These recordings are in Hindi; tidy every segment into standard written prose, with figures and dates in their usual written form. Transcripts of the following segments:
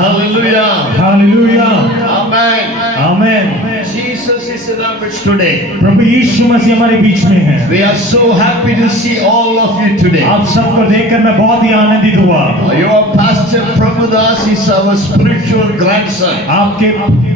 Hallelujah. Hallelujah. Amen. Amen. Jesus is in our midst today. प्रभु यीशु मसीह हमारे बीच में है। We are so happy to see all of you today. आप सबको देखकर मैं बहुत ही आनंदित हुआ। Your pastor Prabhudas is our spiritual grandson. आपके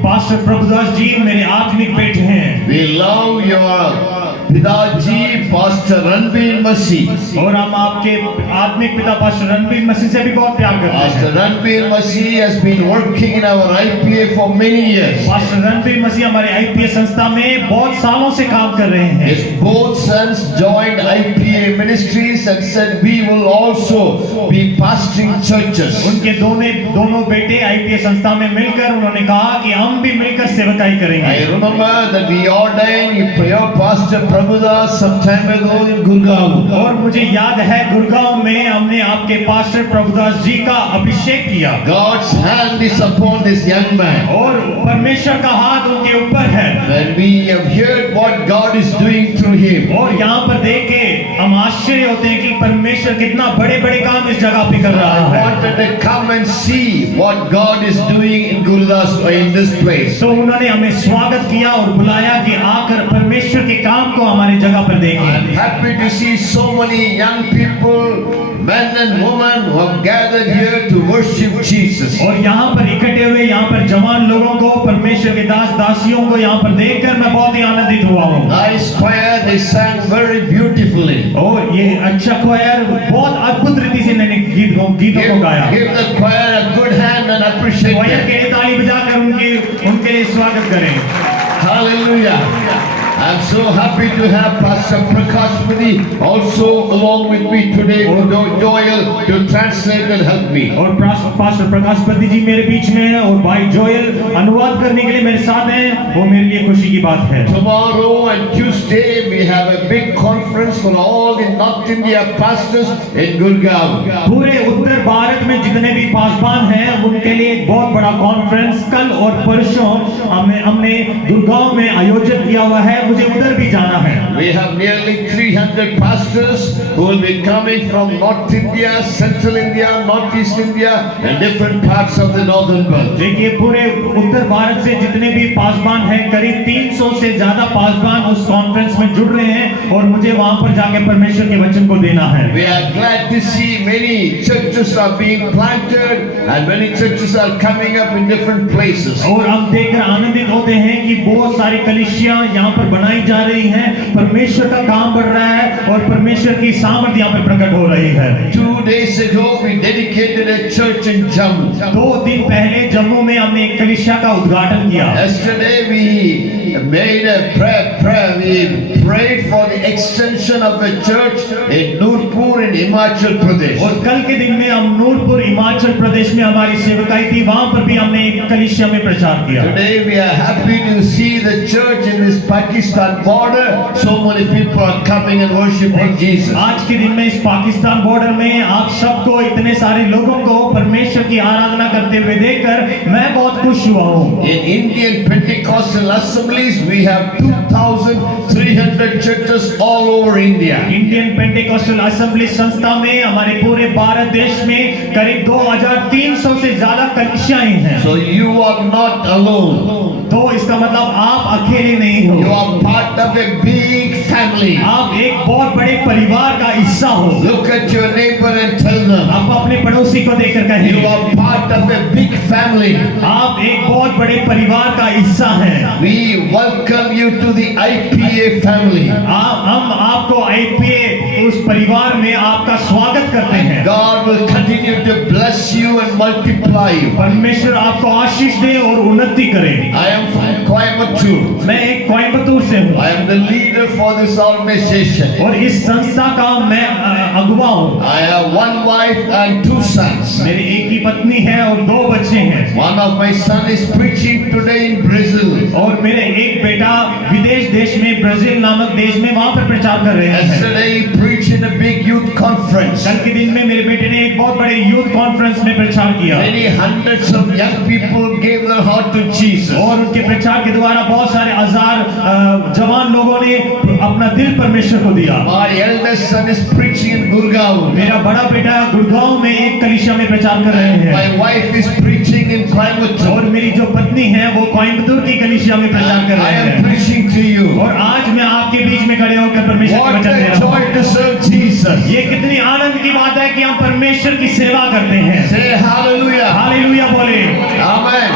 पास्टर प्रभुदास जी मेरे आत्मिक बेटे हैं। We love your पिताजी पास्टर रणबीर मसीह। और हम आपके आत्मिक पिता पास्टर रणबीर मसीह से भी बहुत प्यार करते हैं। Pastor Ranbir Masih has been working in our IPA for many years. Pastor Ranbir Masih हमारे आईपीए संस्था में बहुत सालों से काम कर रहे हैं। His both sons joined IPA ministries and said we will also be pastoring churches. उनके दोनों बेटे आईपीए संस्था में मिलकर उन्होंने कहा कि हम भी मिलकर सेवकाई करेंगे। I remember that we ordained your pastor Prabhudas some time ago in Gurgaon. और मुझे याद है गुड़गांव में हमने आपके पास्टर प्रभुदास जी का अभिषेक किया। God's hand is upon this young man. और परमेश्वर का हाथ उनके ऊपर है। When we have heard what God is doing through him. और यहाँ पर देख के हम आश्चर्य होते हैं कि परमेश्वर कितना बड़े-बड़े काम इस जगह पे कर रहा I है। wanted to come and see what God is doing in Gurudas in this place. तो उन्होंने हमें स्वागत किया और बुलाया कि आकर परमेश्वर के काम को हमारी जगह पर I'm देखें। happy to see so many young people, men and women who have gathered here to worship Jesus. और यहाँ पर इकट्ठे हुए यहाँ पर जवान लोगों को परमेश्वर के दास दासियों को यहाँ पर देखकर मैं बहुत ही आनंदित हुआ हूँ। Nice choir, they sang very beautifully. और ये अच्छा क्वायर बहुत अद्भुत रीति से इन्होंने गीतों को गाया। Give the choir a good hand and appreciate क्वायर them. के लिए ताली बजाकर उनके लिए स्वागत करें। Hallelujah. I'm so happy to have Pastor Prakash Mudi also along with me today, Joel, to translate and help me. और पास्टर प्रकाश पति जी मेरे बीच में हैं और भाई जोयल अनुवाद करने के लिए मेरे साथ हैं, वो मेरे लिए खुशी की बात है। Tomorrow and Tuesday we have a big conference for all the North India pastors in Gurgaon. पूरे उत्तर भारत में जितने भी पासवान हैं उनके लिए एक बहुत बड़ा कॉन्फ्रेंस कल और परसों हमने गुड़गांव में आयोजित किया हुआ है, मुझे उधर भी जाना है। We have nearly 300 pastors who will be coming from North India, Central India, Northeast India and different parts of the northern belt. देखिए पूरे उत्तर भारत से जितने भी पासवान हैं करीब 300 से ज्यादा पासवान उस कॉन्फ्रेंस में जुड़ रहे हैं और मुझे वहां पर जाके परमेश्वर के वचन को देना है। We are glad to see many churches are being planted and many churches are coming up in different places. और हम देखकर आनंदित होते हैं कि बहुत सारी कलीसियां यहाँ पर बनाई जा रही हैं, परमेश्वर का काम बढ़ रहा है और परमेश्वर की सामर्थ यहाँ पर प्रकट हो रही है। 2 days ago we dedicated a church in Jammu. 2 दिन पहले जम्मू में हमने एक कलीसिया का उद्घाटन किया। Yesterday we made a prayer. We prayed for the extension of a church in Nurpur in Himachal Pradesh. और कल के दिन में हम नूरपुर हिमाचल प्रदेश में हमारी सेवकाई थी, वहां पर भी हमने एक कलीसिया में प्रचार किया। Today we are happy to see the church in this Pakistan border. So many people are coming and worshiping Jesus. आज के दिन में इस पाकिस्तान बॉर्डर में आप सबको इतने सारे लोगों को परमेश्वर की आराधना करते हुए देखकर मैं बहुत खुश हुआ हूँ। In Indian Pentecostal assemblies we have 2,300 churches all over India. Indian Pentecostal assembly संस्था में हमारे पूरे भारत देश में करीब 2300 से ज्यादा कलीसियाएं हैं। So you are not alone. तो इसका मतलब आप अकेले नहीं You हो, are part of a big family. आप एक बहुत बड़े परिवार का हिस्सा हो। Look at your neighbor and tell them. आप अपने पड़ोसी को देखकर You कहें are part of a big family. आप एक बहुत बड़े परिवार का हिस्सा हैं। We welcome you to the IPA family. हम आपको आईपीए उस परिवार में आपका स्वागत करते हैं। God will continue to bless you and multiply you. परमेश्वर आपको आशीष दे और उन्नति करे। I am from Coimbatore. मैं एक कोयम्बतूर से हूँ I am the leader for this organization. और इस संस्था का मैं अगुवा हूँ। I have one wife and 2 sons. मेरी एक ही पत्नी है और 2 बच्चे हैं। One of my son is preaching today in Brazil. और मेरे एक बेटा विदेश देश में ब्राजील नामक देश में वहाँ पर प्रचार कर रहे हैं। Yesterday he preached in a big youth conference. कल के दिन में मेरे बेटे ने एक बहुत बड़े यूथ कॉन्फ्रेंस में प्रचार किया। Many hundreds of young people gave their heart to Jesus. और उनके प्रचार के द्वारा बहुत सारे हजार जवान लोगों ने अपना दिल परमेश्वर को दिया। My eldest son is preaching in Gurgaon. मेरा बड़ा बेटा गुड़गांव में एक कलीसिया में प्रचार कर रहे हैं। My wife is preaching preaching in Coimbatore. और मेरी जो पत्नी है वो कोयम्बतूर की कलीसिया में प्रचार कर I रहे am हैं। preaching to you. और आज मैं आपके बीच में खड़े होकर परमेश्वर का What वचन दे a रहा हूँ। joy to serve Jesus. ये कितनी आनंद की बात है कि हम परमेश्वर की सेवा करते हैं। Say hallelujah. हालेलुया बोले। Amen.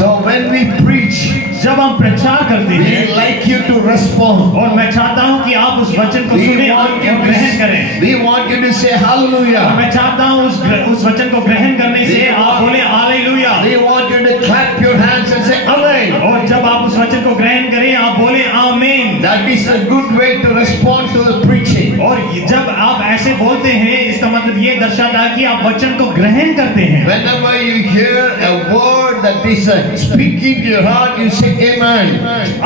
So when we preach, जब हम प्रचार करते we हैं like you to respond. और मैं चाहता हूँ कि आप उस वचन को We सुने want और you ग्रहण to, करें। we want you to say और hallelujah. मैं चाहता हूँ उस वचन को ग्रहण करने से आप बोले hallelujah. We want you to clap your hands and say amen. और जब आप उस वचन को ग्रहण करें आप बोले आमीन। That is a good way to respond to the preaching. और जब आप ऐसे बोलते हैं इसका मतलब ये दर्शाता है कि आप वचन को ग्रहण करते हैं। Whenever you hear a word that is speaking to your heart, you say amen.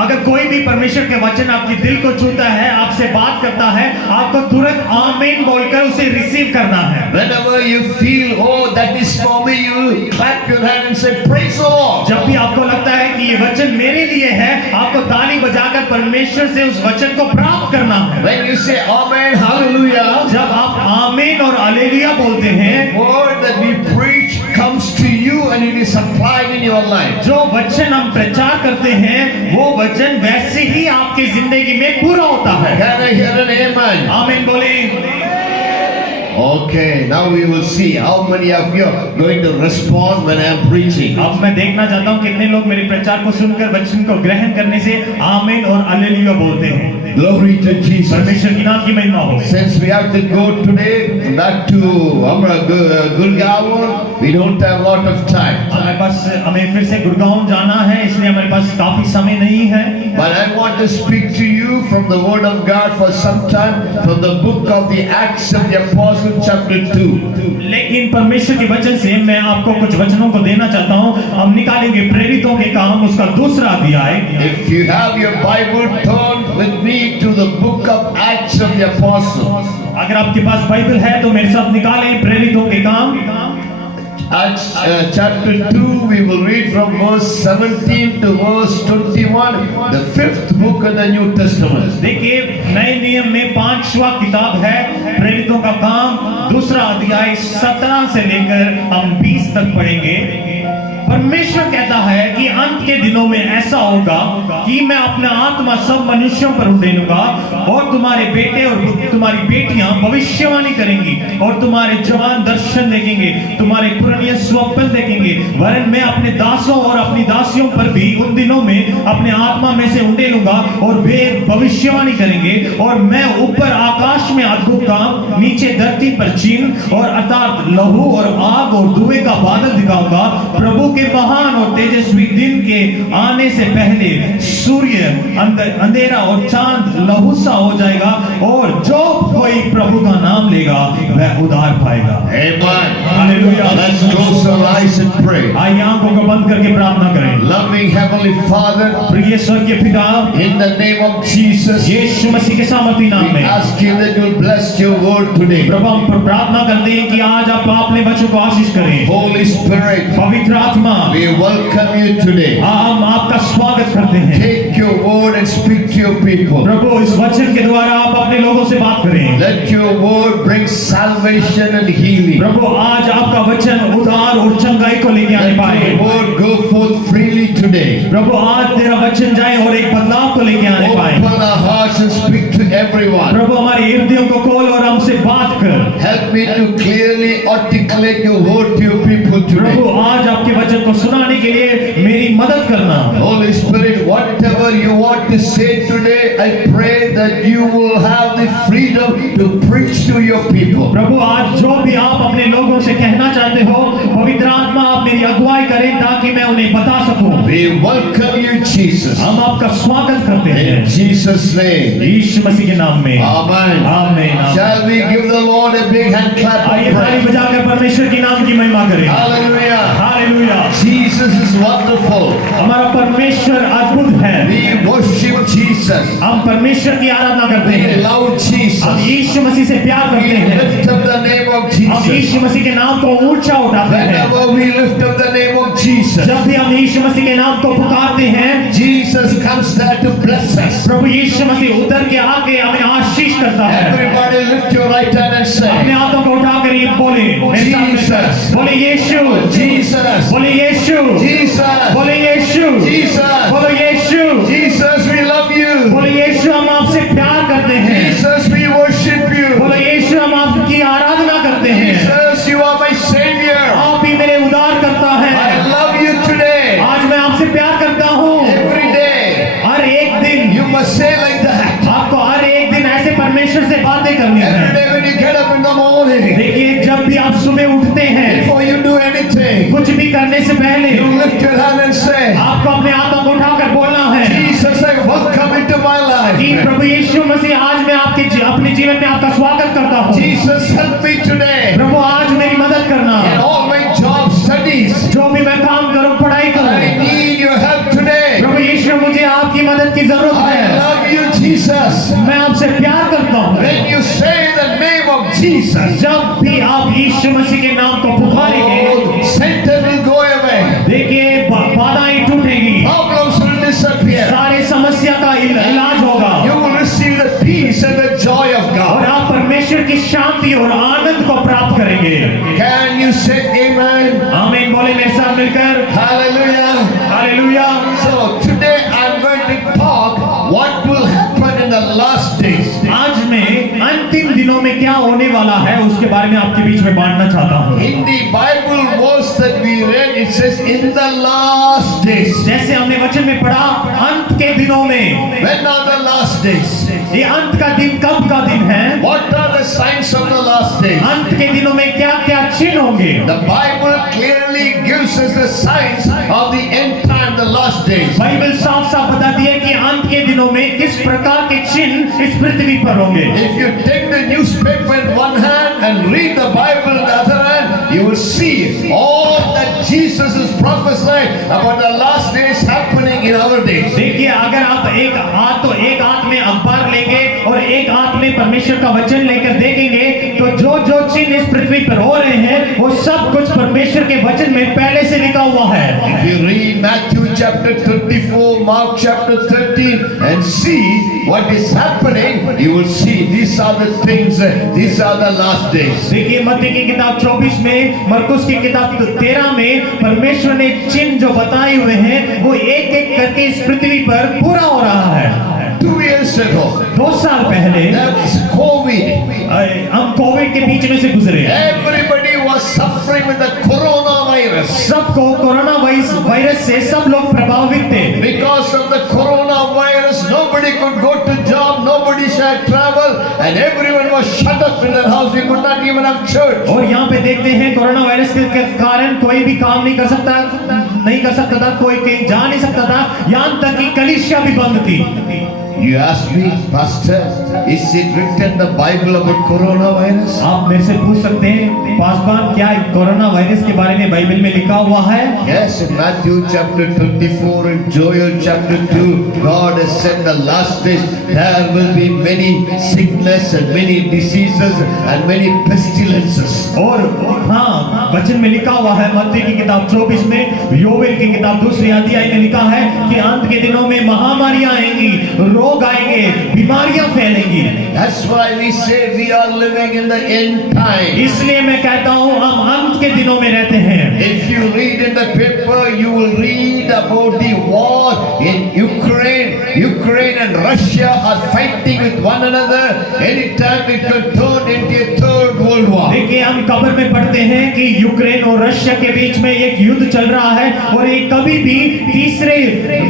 अगर कोई भी परमेश्वर के वचन आपके दिल को छूता है, आपसे बात करता है, आपको तुरंत आमीन बोलकर उसे रिसीव करना है। Whenever you feel, oh, that is for me, you clap your hand and say, praise the Lord. जब भी आपको लगता है कि ये वचन मेरे लिए है, आपको ताली बजाकर परमेश्वर से उस वचन को प्राप्त करना है। When you say amen, hallelujah, जब आप आमीन और हालेलुया बोलते हैं, word that we preach comes to you and it is applied in your life. जो वचन हम प्रचार करते हैं, वो वचन वैसे ही आपकी जिंदगी में पूरा होता है। Can I hear an amen? आमीन बोले। Okay, now we will see how many of you are going to respond when I am preaching. अब मैं देखना चाहता हूँ कितने लोग मेरे प्रचार को सुनकर वचन को ग्रहण करने से आमीन और हालेलुया बोलते हैं। Glory to Jesus. परमेश्वर की नाम की महिमा हो। Since we have to go today back to Gurgaon, we don't have a lot of time. हमें फिर से गुड़गांव जाना है, इसलिए हमारे पास काफी समय नहीं है। But I want to speak to you from the Word of God for some time, from the book of the Acts of the Apostle, chapter 2. लेकिन परमेश्वर के वचन से मैं आपको कुछ वचनों को देना चाहता हूँ। हम निकालेंगे प्रेरितों के काम उसका दूसरा अध्याय। If you have your Bible, turn with me to the book of Acts of the Apostle. अगर आपके पास बाइबल है तो मेरे साथ निकालें प्रेरितों के काम। Acts chapter 2, we will read from verse 17 to verse 21, the fifth book in the New Testament. देखिए नए नियम में 5वां किताब है प्रेरितों का काम, दूसरा अध्याय 17 से लेकर हम 20 तक पढ़ेंगे। परमेश्वर कहता है कि अंत के दिनों में ऐसा होगा कि मैं अपना आत्मा सब मनुष्यों पर उड़ेलूंगा और तुम्हारे बेटे और तुम्हारी बेटियां भविष्यवाणी करेंगी और तुम्हारे जवान दर्शन देखेंगे, तुम्हारे पुराने स्वप्न देखेंगे। वरन मैं अपने दासों और अपनी दासियों पर भी उन दिनों में अपने आत्मा में से उड़ेलूंगा और वे भविष्यवाणी करेंगे। और मैं ऊपर आकाश में अद्भुत काम, नीचे धरती पर चिन्ह और अर्थात लहू और आग और धुएं का बादल दिखाऊंगा। प्रभु के महान और तेजस्वी दिन के आने से पहले सूर्य अंधेरा और चांद लहू सा हो जाएगा और जो कोई प्रभु का नाम लेगा वह उद्धार पाएगा। Amen. Hallelujah. Let's close our eyes and pray. आइए आंखों को बंद करके प्रार्थना करें। Loving Heavenly Father, प्रिय स्वर्गीय पिता, in the name of Jesus, यीशु मसीह के सामर्थी नाम we में ask you that you will bless your word today. प्रभु हम प्रार्थना करते हैं कि आज आप अपने बच्चों को आशीष करें। Holy Spirit, पवित्र आत्मा, we welcome you today. हम आपका स्वागत करते हैं। Take your word and speak to your people. प्रभु इस वचन के द्वारा आप अपने लोगों से बात करें। Let your word bring salvation and healing. प्रभु आज आपका वचन उद्धार और चंगाई को लेके आने Let पाए। your word go forth freely today. प्रभु आज तेरा वचन जाए और एक बदलाव को लेके आने पाए। Open our hearts and speak to everyone. प्रभु हमारे हृदयों को खोल और हमसे बात कर। Help me to clearly articulate your word to your people Prabhu today. आज आपके वचन को सुनाने के लिए मेरी मदद करना। Holy Spirit, whatever you want to say today, I pray that you will have the freedom to preach to your people. प्रभु आज जो भी आप अपने लोगों से कहना चाहते हो, पवित्र आत्मा आप मेरी अगुवाई करें ताकि मैं उन्हें बता सकूं। We welcome you, Jesus. हम आपका स्वागत करते हैं In Jesus' name. यीशु मसीह के नाम में। Amen. आमीन। Shall we give the Lord a big hand clap आइए of ताली praise? बजाकर परमेश्वर की नाम की महिमा करें। Hallelujah. Hallelujah. Jesus Jesus is wonderful. हमारा परमेश्वर अद्भुत है। We worship Jesus. हम परमेश्वर की आराधना करते We हैं। love हम Jesus. यीशु मसीह से प्यार We करते हैं। lift up the name of हम Jesus. यीशु मसीह के नाम को ऊंचा उठाते हैं। Whenever we lift up the name of Jesus, जब भी हम यीशु मसीह के नाम को पुकारते हैं, Jesus comes there to bless us. प्रभु यीशु मसीह उतर के आके हमें आशीष करता है। Everybody lift your right hand and अपने say, हाथों को उठाकर ये बोले, मेरे सामने Jesus. बोले यीशु, Jesus, बोले यीशु, Jesus, बोले यीशु, Jesus, बोले यीशु, Jesus, we love you. बोले यीशु, हम आपसे प्यार करते हैं। Jesus, we worship you. बोले यीशु, हम आपकी आराधना करते हैं। Jesus, you are my Savior. आप ही मेरे उद्धार करता I है। love you today. आज मैं आपसे प्यार करता हूँ। Every day. हर एक दिन You must say like that. आपको हर एक दिन ऐसे परमेश्वर से बातें करनी Every है। day when you get up in the morning, देखिए, jab भी आप सुबह उठते हैं, before you do anything, कुछ भी करने से पहले you lift your hand and say, आपको अपने हाथों को उठाकर बोलना है Jesus, I welcome into my कि life. प्रभु यीशु मसीह, आज मैं अपने जीवन में आपका स्वागत करता हूँ। Jesus, help me today प्रभु, आज मेरी मदद करना। in all my job studies. जो भी मैं काम करूँ, पढ़ाई I करूँ, need your help today. प्रभु यीशु, मुझे आपकी मदद की जरूरत I है। love you, Jesus. मैं आपसे प्यार करता हूँ। When you say the name of Jesus, जब भी आप यीशु मसीह के नाम को पुकारेंगे, oh, Satan will go away. देखिए, बाधाएं टूटेगी, Problems will disappear. सारे समस्या का इलाज होगा You will receive the peace and the joy of और God. आप परमेश्वर की शांति और आनंद को प्राप्त करेंगे। Can you say amen? आमीन बोले मेरे साथ मिलकर। Hallelujah. Hallelujah. So today I'm going to talk what will happen in the last days. आज मैं अंतिम दिनों में क्या होने वाला है उसके बारे में आपके बीच में बांटना चाहता हूँ। In the Bible verse that we read, it says in the last days. जैसे हमने वचन में पढ़ा, अंत के दिनों में। When are the last days? ये अंत का दिन कब का दिन है? What are the signs of the last days? अंत के दिनों में क्या क्या चिन्ह होंगे? The Bible clearly gives us the signs of the end time, the last days. Bible साफ साफ बताती है कि अंत के दिनों में किस प्रकार के चिन्ह इस पृथ्वी पर होंगे। If you take the newspaper in one hand and read the Bible in the other hand, you will see all that Jesus is prophesying about the last days happening in our days. देखिए, अगर आप एक हाथ में अखबार लेंगे और एक हाथ में परमेश्वर का वचन लेकर देखेंगे, तो जो जो चिन्ह इस पृथ्वी पर हो रहे हैं वो सब कुछ परमेश्वर के वचन में पहले से लिखा हुआ है। If you read Matthew chapter 24, Mark chapter 13 and see what is happening, you will see these are the things, these are the last days. देखिए, मत्ती की किताब 24 में, मरकुस की किताब 13 में परमेश्वर ने चिन्ह जो बताए हुए हैं वो एक एक करके इस पृथ्वी पर पूरा हो रहा है। 2 years ago, 2 साल पहले there was COVID. हम कोविड के बीच में से गुजरे। Everybody was suffering with the coronavirus. सबको कोरोना वायरस से सब लोग प्रभावित थे। Because of the coronavirus, nobody could go to job, nobody should travel, and everyone was shut up in their house. We could not even have church. और यहाँ पे देखते हैं कोरोना वायरस के कारण कोई भी काम नहीं कर सकता था, कोई कहीं जा नहीं सकता था, यहाँ तक कि कलीसिया भी बंद थी। You ask me, Pastor, is it written in the Bible about coronavirus? आप मेरे से पूछ सकते हैं, पासवान, क्या कोरोना वायरस के बारे में बाइबल में लिखा हुआ है? Yes, in Matthew chapter 24 and Joel chapter 2, God has said the last days there will be many sickness and many diseases and many pestilences. और हाँ, वचन में लिखा हुआ है, मत्ती की किताब 24 में, योवेल की किताब 2 अध्याय में लिखा है कि अंत के दिनों में महामारियां आएंगी, रोग आएंगे, बीमारियां फैलेंगी। That's why we say we are living in the end time. इसलिए मैं कहता हूँ हम अंत के दिनों में रहते हैं। If you read in the paper, you will read about the war in Ukraine. Ukraine and Russia are fighting with one another. Anytime it could turn into a third world war. देखिए, हम खबर में पढ़ते हैं कि यूक्रेन और रशिया के बीच में एक युद्ध चल रहा है और ये कभी भी तीसरे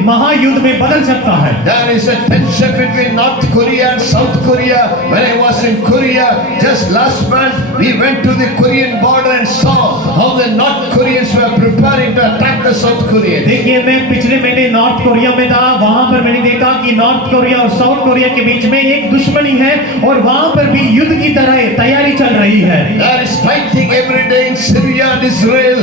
महायुद्ध में बदल सकता है। There is a tension between North Korea and South Korea. When I was in Korea just last month, we went to the Korean border and saw how the North Koreans were preparing to attack the South Koreans. देखिए, मैं पिछले महीने नॉर्थ कोरिया में था, वहां पर मैंने देखा कि नॉर्थ कोरिया और साउथ कोरिया के बीच में एक दुश्मनी है और वहां पर भी युद्ध की तरह तैयारी चल रही है। There is fighting every day in Syria and Israel.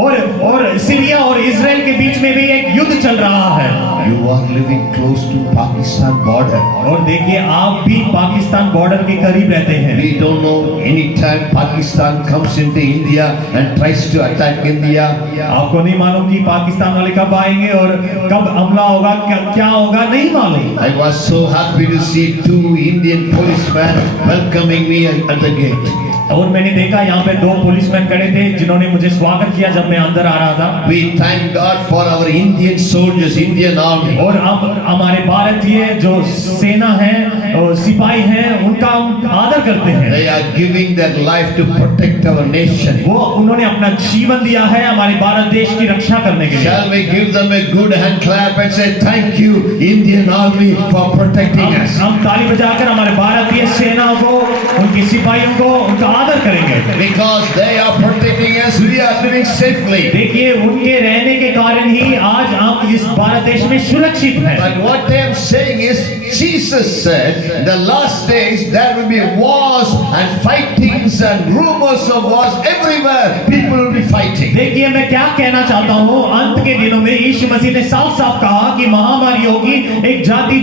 और सीरिया और इजराइल के बीच में भी एक युद्ध चल रहा है। You are living close to Pakistan border. और देखिए आप भी पाकिस्तान बॉर्डर के करीब रहते हैं। We don't know any time Pakistan comes into India and tries to attack India. आपको नहीं मालूम कि पाकिस्तान वाले कब आएंगे और कब हमला होगा, क्या होगा, नहीं मालूम। I was so happy to see 2 Indian policemen welcoming me at the gate. और मैंने देखा यहाँ पे 2 पुलिसमैन खड़े थे जिन्होंने मुझे स्वागत किया जब मैं अंदर आ रहा था। We thank God for our Indian soldiers, Indian army. और अब हमारे भारतीय जो सेना है और सिपाही हैं उनका हम आदर करते हैं। They are giving their life to protect our nation. वो उन्होंने अपना जीवन दिया है हमारे भारत देश की रक्षा करने के लिए। Shall we give them a good hand clap and say thank you Indian army for protecting us? हम ताली बजाकर हमारे भारतीय सेना को, उनके सिपाहियों को उनका आदर करेंगे। Because they are protecting us, we are living safely. देखिए उनके रहने के कारण ही आज हम इस भारत देश में सुरक्षित हैं। But what I am saying is, Jesus said, in the last days there will be wars and fightings and rumors of wars everywhere. People will be fighting. देखिए मैं क्या कहना चाहता हूँ, अंत के दिनों में यीशु मसीह ने साफ साफ कहा कि महामारी होगी, एक जाति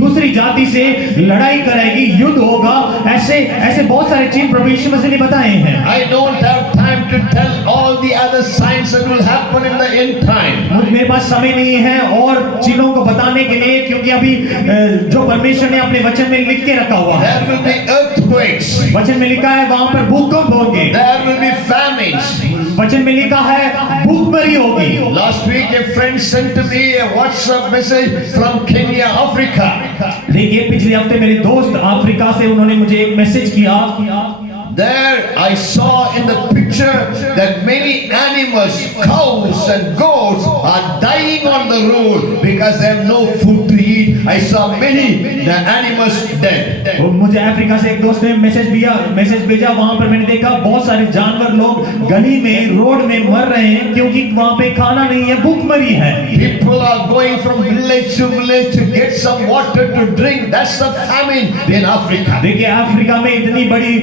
दूसरी जाति से लड़ाई करेगी, युद्ध होगा, ऐसे बहुत सारे चिन्ह प्रभु यीशु मसीह ने बताए हैं। I don't have time to tell all the other signs that will happen in the end time. मेरे पास समय नहीं है और चिन्हों को बताने के लिए, क्योंकि अभी जो परमेश्वर ने अपने वचन में लिख के रखा हुआ है। There will be earthquakes. वचन में लिखा है वहां पर भूकंप होंगे। There will be famines. वचन में लिखा है भूखमरी होगी। Last week a friend sent to me a WhatsApp message from Kenya, Africa. देखिए पिछले हफ्ते मेरे दोस्त अफ्रीका से उन्होंने मुझे एक मैसेज किया। There I saw in the picture that many animals, cows and goats are dying on the road because they have no food to eat. I saw many the animals dead. मुझे अफ्रीका से एक दोस्त ने मैसेज भेजा, वहां पर मैंने देखा बहुत सारे जानवर लोग गली में, रोड में मर रहे हैं क्योंकि वहां पे खाना नहीं है, भूखमरी है। People are going from village to village to get some water to drink. That's the famine in Africa. देखिए अफ्रीका में इतनी बड़ी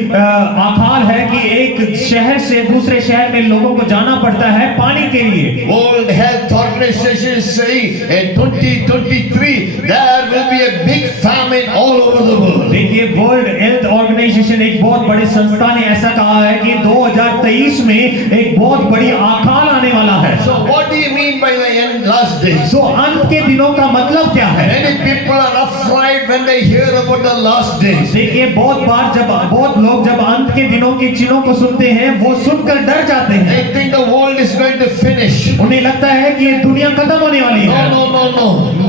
अकाल है कि एक शहर से दूसरे शहर में लोगों को जाना पड़ता है पानी के लिए। World Health Organization is saying in 2023 there will be a big famine all over the world. देखिए वर्ल्ड हेल्थ ऑर्गेनाइजेशन एक बहुत बड़े संस्था ने ऐसा कहा है कि 2023 में एक बहुत बड़ी अकाल आने वाला है। So what do you mean by the end last days? तो अंत के दिनों का मतलब क्या है? Many people are afraid when they hear about the last days. देखिए बहुत लोग जब अंत के दिनों के चिन्हों को सुनते हैं वो सुनकर डर जाते हैं। They think the world is going to finish. उन्हें लगता है कि ये दुनिया खत्म होने वाली है। No.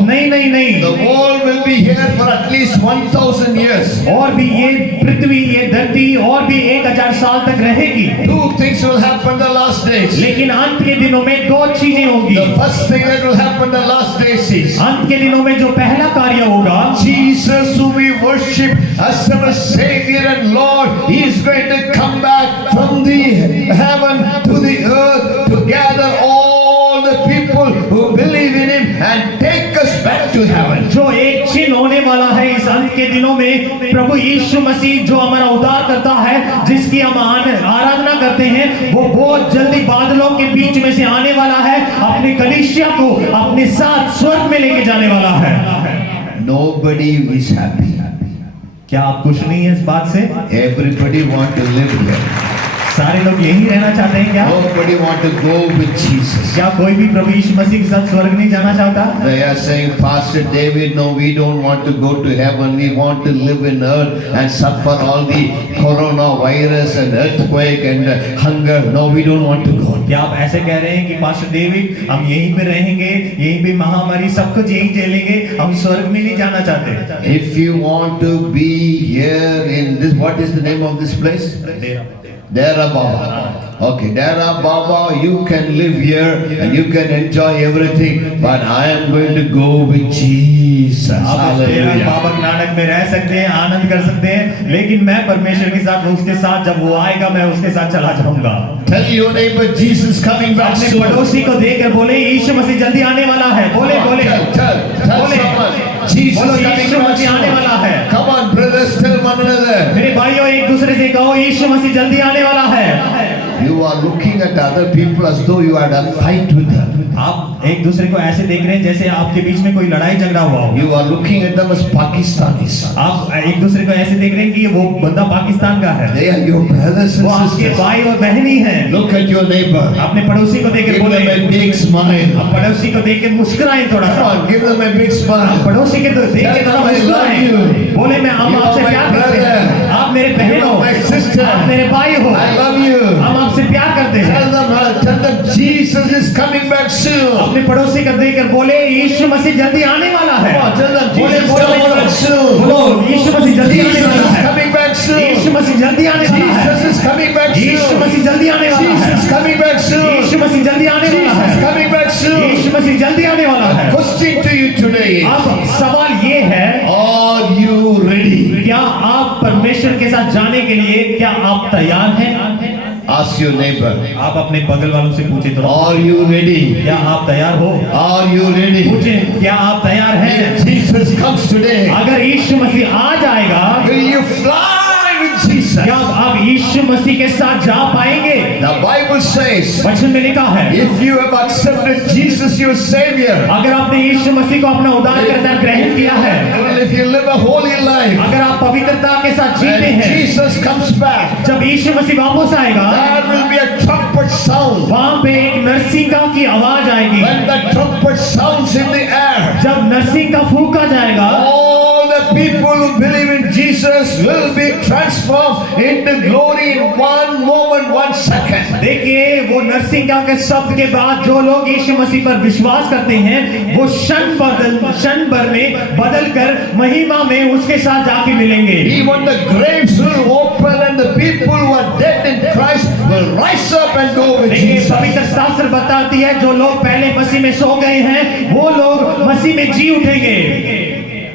नहीं। The world will be here for at least 1000 years. और भी ये पृथ्वी, ये धरती और भी 1000 साल तक रहेगी। 2 things will happen the last days. लेकिन अंत के दिनों में 2 चीजें होगी। The first thing that will happen the last days is अंत के दिनों में जो पहला कार्य होगा, Jesus whom we worship as our Savior and Lord, He is going to come back from the heaven to the earth to gather all the people who believe in Him and take us back to heaven. जो एक चिन्ह होने वाला है इस अंत के दिनों में, प्रभु यीशु मसीह जो हमारा उद्धार करता है, जिसकी हम आराधना करते हैं, वो बहुत जल्दी बादलों के बीच में से आने वाला है, अपने कलीसिया को अपने साथ स्वर्ग में लेके जाने वाला है। Nobody is happy. क्या आप खुश नहीं है इस बात से? Everybody want to live here. सारे लोग यही रहना चाहते हैं क्या? Nobody want to go with Jesus. क्या कोई भी प्रभु यीशु मसीह के साथ स्वर्ग नहीं जाना चाहता? They are saying, Pastor David, no, we don't want to go to heaven. We want to live in earth and suffer all the coronavirus and earthquake and hunger. No, we don't want to go. क्या आप ऐसे कह रहे हैं कि पास्टर डेविड हम यहीं पे रहेंगे, यहीं पे महामारी सब कुछ यहीं झेलेंगे, हम स्वर्ग में नहीं जाना चाहते? If you want to be here in this, what is the name of this place? Dera Baba. Okay, Dera Baba, you can live here and you can enjoy everything, but I am going to go with Jesus. आप डेरा बाबा नानक में रह सकते हैं, आनंद कर सकते हैं, लेकिन मैं परमेश्वर के साथ, उसके साथ जब वो आएगा मैं उसके साथ चला जाऊंगा। Tell your neighbor, Jesus coming back अपने soon. पड़ोसी को देखकर बोले यीशु मसीह जल्दी आने वाला है। बोले Tell someone, Jesus बोलो coming यीशु back मसीह आने soon. वाला है। Come on, brothers, tell one another. मेरे भाइयों एक दूसरे से कहो यीशु मसीह जल्दी आने वाला है। You are looking at other people as though you had a fight with them. आप एक दूसरे को ऐसे देख रहे हैं जैसे आपके बीच में कोई लड़ाई झगड़ा हुआ हो। You are looking at them as Pakistanis. आप एक दूसरे को ऐसे देख रहे हैं कि वो बंदा पाकिस्तान का है, They are your brothers वो and आपके sisters. भाई और बहनी हैं। Look at your neighbor. अपने पड़ोसी को देख के Give बोले, them a big smile. आप पड़ोसी को देख के मुस्कुराएं थोड़ा Come सा। on, give them a big आप smile. पड़ोसी के देख के थोड़ा Tell them I मुस्कुराएं। love you. बोले मैं हम You are आपसे my प्यार करते हैं, brother. आप मेरे बहन You हो, are my sister. आप मेरे भाई हो, I love you. हम आपसे प्यार करते हैं। Tell them Jesus is coming back soon. अपने पड़ोसी को देख कर बोले यीशु मसीह जल्दी आने वाला है। Come on, tell them बोले Jesus is बोलो coming back soon. बोलो यीशु मसीह जल्दी आने Jesus वाला is है। coming back soon. यीशु मसीह जल्दी आने वाला है। Jesus is coming back Yeshu soon. मसीह जल्दी आने वाला है। Jesus is coming back soon. यीशु मसीह जल्दी आने वाला Jesus is है। coming back soon. यीशु मसीह जल्दी आने वाला है। Question to you today is, अब सवाल ये है, are you ready? क्या आप परमेश्वर के साथ जाने के लिए क्या आप तैयार हैं? Ask your neighbor, आप अपने बगल वालों से पूछे तो are you ready? क्या आप तैयार हो? Are you ready? पूछे क्या आप तैयार हैं? Jesus comes today. अगर यीशु मसीह आ जाएगा, Will you fly with Jesus? क्या आप यीशु मसीह के साथ जा पाएंगे? The Bible says, वचन में लिखा है, if you have accepted Jesus your Savior, अगर आपने यीशु मसीह को अपना उद्धारकर्ता ग्रहण किया है, and if you live a holy life, अगर आप पवित्रता के साथ जीते when हैं, Jesus comes back, जब यीशु मसीह वापस आएगा, there will be a trumpet sound. वहां पे एक नरसिंगा की आवाज आएगी। When the trumpet sounds in the air, जब नरसिंह का फूका जाएगा, all the people who believe in Jesus will be transformed into glory in one moment, 1 second. देखिए वो नरसिंगा के शब्द के बाद जो लोग यीशु मसीह पर विश्वास करते हैं, वो क्षण भर में बदल कर महिमा में उसके साथ जाके मिलेंगे। Even the graves will open and the people who are dead in Christ will rise up and go with देखिए Jesus. पवित्र शास्त्र बताती है जो लोग पहले मसीह में सो गए हैं, वो लोग मसीह में जी उठेंगे।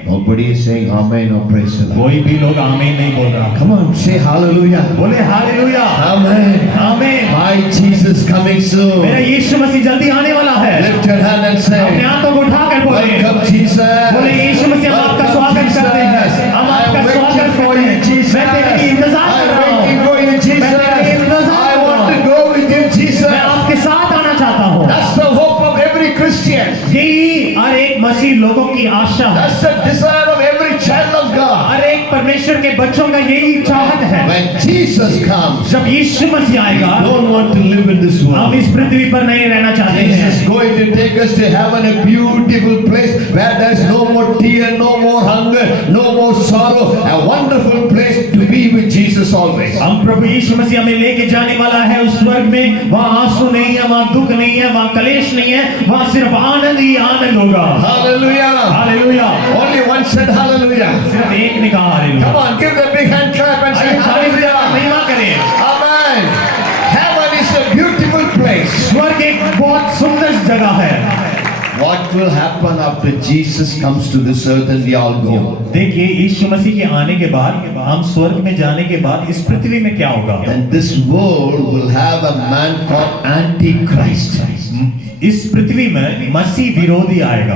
Nobody is saying amen or praise the Lord. कोई भी लोग आमीन नहीं बोल रहा। Come on, say hallelujah. बोले हालेलुया, Amen. आमीन। My Jesus coming soon. मेरा यीशु मसीह जल्दी आने वाला है। Lift your hand and अपने say, हाथों को उठाकर बोले, welcome Jesus. बोले यीशु मसीह हम आपका स्वागत करते हैं, हम आपका I'm स्वागत waiting for करते you, हैं। Jesus. मैं तेरे लिए इंतजार कर I'm रहा हूँ, waiting for you, Jesus. मैं तेरे लिए इंतजार I कर रहा want to हूँ, go with you, Jesus. मैं आपके साथ आना चाहता हूँ। That's the hope of every Christian. यही हर एक मसीह लोगों की आशा है, That's the desire of every child of God. हर एक परमेश्वर के बच्चों का यही चाहत है। When Jesus comes, जब यीशु मसीह आएगा, don't want to live in this हम world. इस पृथ्वी पर नहीं रहना चाहते Jesus हैं। is going to take us to heaven, a beautiful place where there's no more tear, no more hunger, no more sorrow. A wonderful place to be with Jesus always. हम प्रभु यीशु मसीह हमें लेके जाने वाला है उस स्वर्ग में। वहाँ आंसू नहीं है, वहाँ दुख नहीं है, वहाँ कलेश नहीं है, वहाँ सिर्फ आनंद ही आनंद होगा। Hallelujah. Hallelujah. Only one said hallelujah. सिर्फ एक ने कहा hallelujah. Come on, give the big hand clap and say आइए ताली बजा कर hallelujah. महिमा करें। Amen. Heaven is a beautiful place. स्वर्ग एक बहुत सुंदर जगह है। What will happen after Jesus comes to this earth and we all go? देखिए यीशु मसीह के आने के बाद, हम स्वर्ग में जाने के बाद इस पृथ्वी में क्या होगा? And this world will have a man called Antichrist. इस पृथ्वी में मसीह विरोधी आएगा।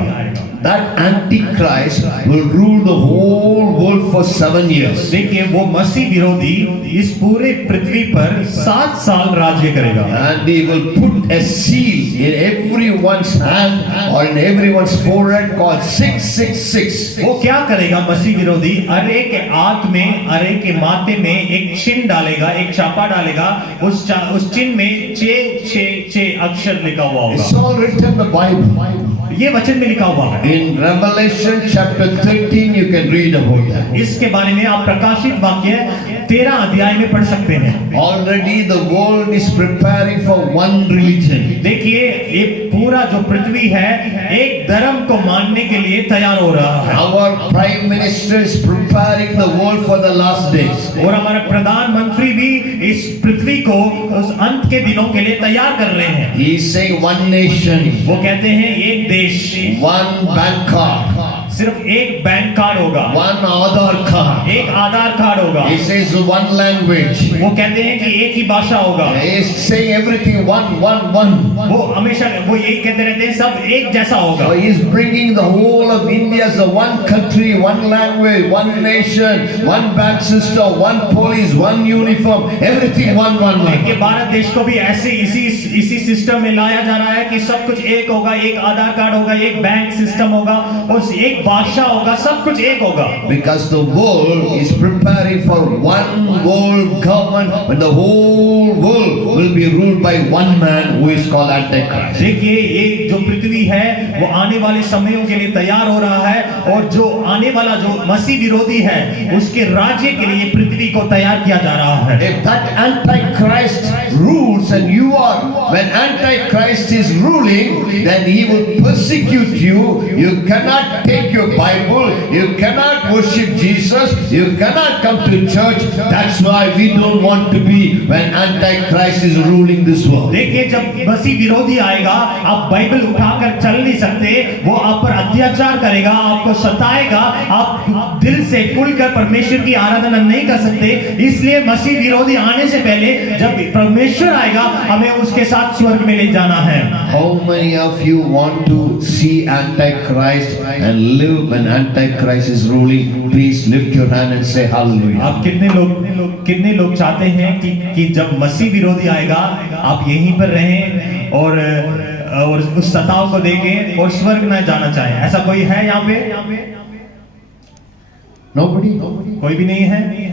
That Antichrist will rule the whole world for 7 years. देखिए वो मसीह विरोधी इस पूरे पृथ्वी पर 7 साल राज्य करेगा। And he will put a seal in everyone's hand or in everyone's forehead called 666. वो क्या करेगा मसीह विरोधी? अरे के हाथ में, अरे के माथे में एक चिन्ह डालेगा, एक छापा डालेगा। उस चिन्ह में 666 अक्षर लिखा हुआ होगा। It's all written in the Bible. ये वचन में लिखा हुआ है। In Revelation chapter 13 you can read about that. इसके बारे में आप प्रकाशित वाक्य 13 अध्याय में पढ़ सकते हैं। Already the world is preparing for one religion. देखिए ये पूरा जो पृथ्वी है एक धर्म को मानने के लिए तैयार हो रहा है। Our prime minister is preparing the world for the last days. और हमारे प्रधानमंत्री भी इस पृथ्वी को उस अंत के दिनों के लिए तैयार कर रहे हैं। He is saying one nation, वो कहते हैं एक देश, one bank card, सिर्फ एक बैंक कार्ड होगा, one Aadhaar card. एक आधार कार्ड होगा। He says one language. वो कहते हैं कि एक ही भाषा होगा। He is saying everything one. वो हमेशा वो यही कहते रहते हैं सब एक जैसा होगा। So he is bringing the whole of India as a one country, one language, one nation, one bank system, one police, one uniform, everything one. कि भारत देश को भी ऐसे इसी सिस्टम में लाया जा रहा है कि सब कुछ एक होगा, एक आधार कार्ड होगा, एक बैंक सिस्टम होगा और एक भाषा होगा, सब कुछ एक होगा। Because the world is preparing for one world government when the whole world will be ruled by one man who is called Antichrist. देखिए ये जो पृथ्वी है वो आने वाले समयों के लिए तैयार हो रहा है और जो आने वाला जो मसीह विरोधी है उसके राज्य के लिए पृथ्वी को तैयार किया जा रहा है। If that Antichrist rules and you are, when Antichrist is ruling, then he will persecute you. You cannot take your Bible, you cannot worship Jesus, you cannot come to church. That's why we don't want to be when Antichrist is ruling this world. देखिए जब मसीह विरोधी आएगा आप बाइबल उठाकर चल नहीं सकते, वो आप पर अत्याचार करेगा, आपको सताएगा, आप दिल से खुलकर परमेश्वर की आराधना नहीं कर सकते। इसलिए मसीह विरोधी आने से पहले जब परमेश्वर आएगा हमें उसके साथ स्वर्ग में ले जाना है। How many of you want to see Antichrist and live when Antichrist is ruling? Please lift your hand and say hallelujah. आप कितने लोग चाहते हैं कि जब मसीह विरोधी आएगा आप यहीं पर रहें और उस सताव को देखें और स्वर्ग में जाना चाहें? ऐसा कोई है यहाँ पे? Nobody? कोई भी नहीं है?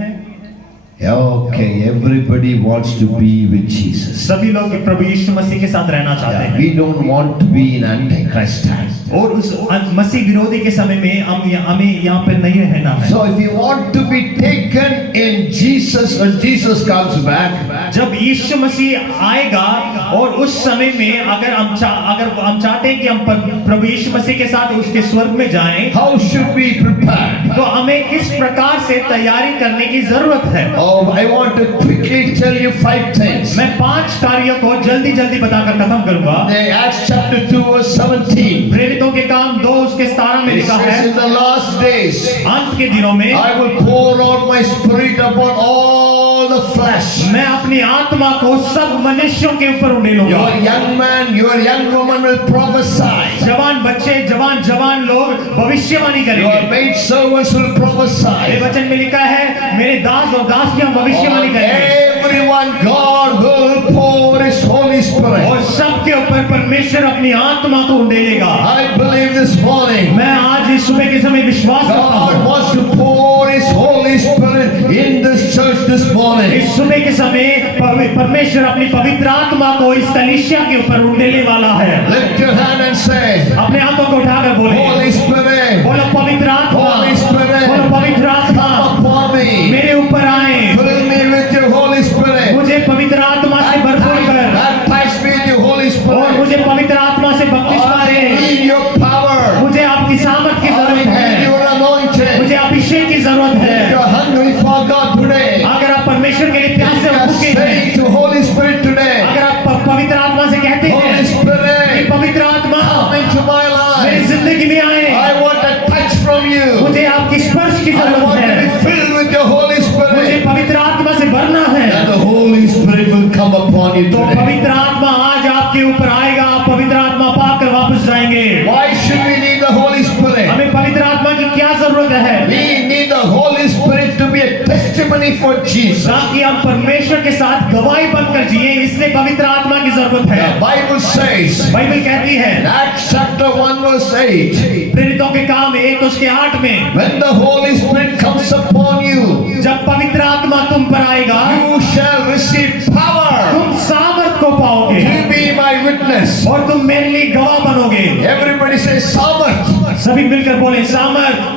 Okay, everybody wants to be with Jesus. सभी लोग प्रभु यीशु मसीह के साथ रहना चाहते हैं। We don't want to be in Antichrist time. और उस मसीह विरोधी के समय में हमें यहाँ पर नहीं रहना है। So if you want to be taken in Jesus when Jesus comes back, जब यीशु मसीह आएगा और उस समय में अगर हम चाहते हैं कि हम प्रभु यीशु मसीह के साथ उसके स्वर्ग में जाएं, how should we prepare? तो हमें किस प्रकार से तैयारी करने की जरूरत है? Oh, I want to quickly tell you 5 things. मैं 5 कार्यों को जल्दी बताकर खत्म करूंगा। Acts chapter 2 verse 17. प्रेरितों के काम 2 उसके 17 में It लिखा says है, in the last days, अंत के दिनों में I will pour out my spirit upon all the flesh. मैं अपनी आत्मा को सब मनुष्यों के ऊपर उंडेलूंगा। Your young man, your young woman will prophesy. जवान बच्चे, जवान लोग भविष्यवाणी करेंगे। Your maid servants will prophesy. ये वचन में लिखा है मेरे दास और दासियां भविष्यवाणी करेंगे। Everyone, God will pour His Holy Spirit. और सबके ऊपर परमेश्वर अपनी आत्मा को उंडेलेगा। I believe this morning, मैं आज इस सुबह के समय विश्वास करता God हूँ wants to pour His Holy Spirit in this church this morning. इस सुबह के समय परमेश्वर अपनी पवित्र आत्मा को इस कलीसिया के ऊपर उंडेलने वाला है। Lift your hand and say, अपने हाथों को उठाकर बोले, Holy Spirit, बोलो पवित्र आत्मा, Holy Spirit, बोलो पवित्र आत्मा come upon me. मेरे ऊपर आए, Fill me with your Holy Spirit. मुझे पवित्र आत्मा से भरपूर कर Baptize me with your Holy और Spirit. मुझे पवित्र आत्मा से बपतिस्मा I they. need your power. मुझे आपकी सामर्थ की I जरूरत need है, your anointing. मुझे अभिषेक की जरूरत If है। you're hungry for God today, अगर आप परमेश्वर के लिए प्यासे और just भूखे say हैं, to Holy Spirit today, अगर आप पवित्र आत्मा से कहते Holy हैं कि Spirit, पवित्र आत्मा come into my मेरी life. जिंदगी में आए, I want a touch from you. मुझे आपकी स्पर्श की I जरूरत want to है, be filled with your Holy मुझे Spirit. पवित्र आत्मा से भरना है। And the Holy Spirit will come upon you तो today. पवित्र आत्मा आज आपके ऊपर आएगा, आप पवित्र आत्मा पाकर वापस जाएंगे। Why should we need the Holy Spirit? हमें पवित्र आत्मा की क्या जरूरत है? We need the Holy Spirit to be a testimony for Jesus. ताकि हम परमेश्वर के साथ गवाही बनकर जिए, इसलिए पवित्र आत्मा की जरूरत है। The Bible says, बाइबल कहती है in Acts chapter 1 verse 8, प्रेरितों के काम 1 उसके 8 में, when the Holy Spirit comes upon you, जब पवित्र आत्मा तुम पर आएगा you shall receive power तुम सामर्थ को पाओगे to be my witness. और तुम मेरे लिए गवाह बनोगे। Everybody say सामर्थ. सभी मिलकर बोले सामर्थ।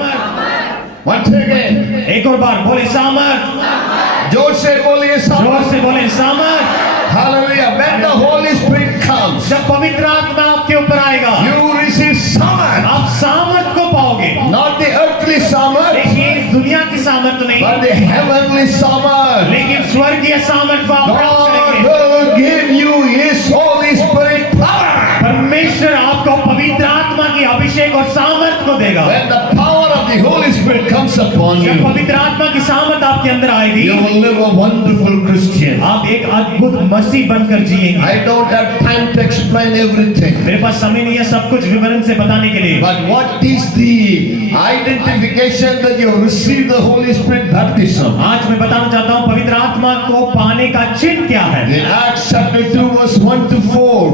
Once again, एक और बार बोले सामर्थ। जोर से बोलिए जोर सामर्थ. से बोले सामर्थ। Hallelujah. When the Holy Spirit comes, जब पवित्र आत्मा आपके ऊपर आएगा you receive सामर्थ. आप सामर्थ को पाओगे, Not the earthly सामर्थ, लेकिन इस दुनिया की सामर्थ नहीं, but the heavenly सामर्थ. लेकिन स्वर्गीय सामर्थ को आप प्राप्त God करेंगे। will give you His Holy Spirit power. परमेश्वर आपको पवित्र आत्मा की अभिषेक और सामर्थ को देगा। When the power of the Holy Spirit comes upon जब you, पवित्र आत्मा की सामर्थ आपके अंदर आएगी, you will live a wonderful Christian. आप एक अद्भुत मसीह बनकर जिएंगे। I don't have time to explain everything. मेरे पास समय नहीं है सब कुछ विवरण से बताने के लिए, But what is the identification that you have received the Holy Spirit baptism? आज मैं बताना चाहता हूँ पवित्र आत्मा को पाने का चिन्ह क्या है। In Acts chapter 2 verse 1 to 4,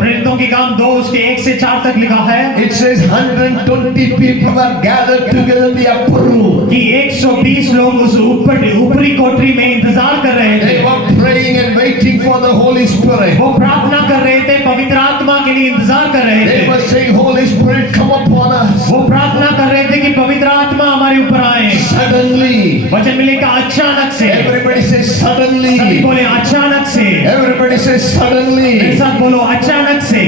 प्रेरितों के काम 2 उसके 1 से 4 तक लिखा है it says 120 people were gathered together in the upper room. कि 120 लोग उस ऊपरी कोठरी में इंतजार कर रहे They थे, were praying and waiting for the Holy Spirit. वो प्रार्थना कर रहे थे, पवित्र आत्मा के लिए इंतजार कर रहे They थे। were saying, Holy Spirit, come upon us. वो प्रार्थना कर रहे थे कि पवित्र आत्मा हमारे ऊपर आए। Suddenly, वचन में लिखा अचानक से, everybody says सभी suddenly. बोले अचानक से, Everybody says एक suddenly. साथ बोलो अचानक से।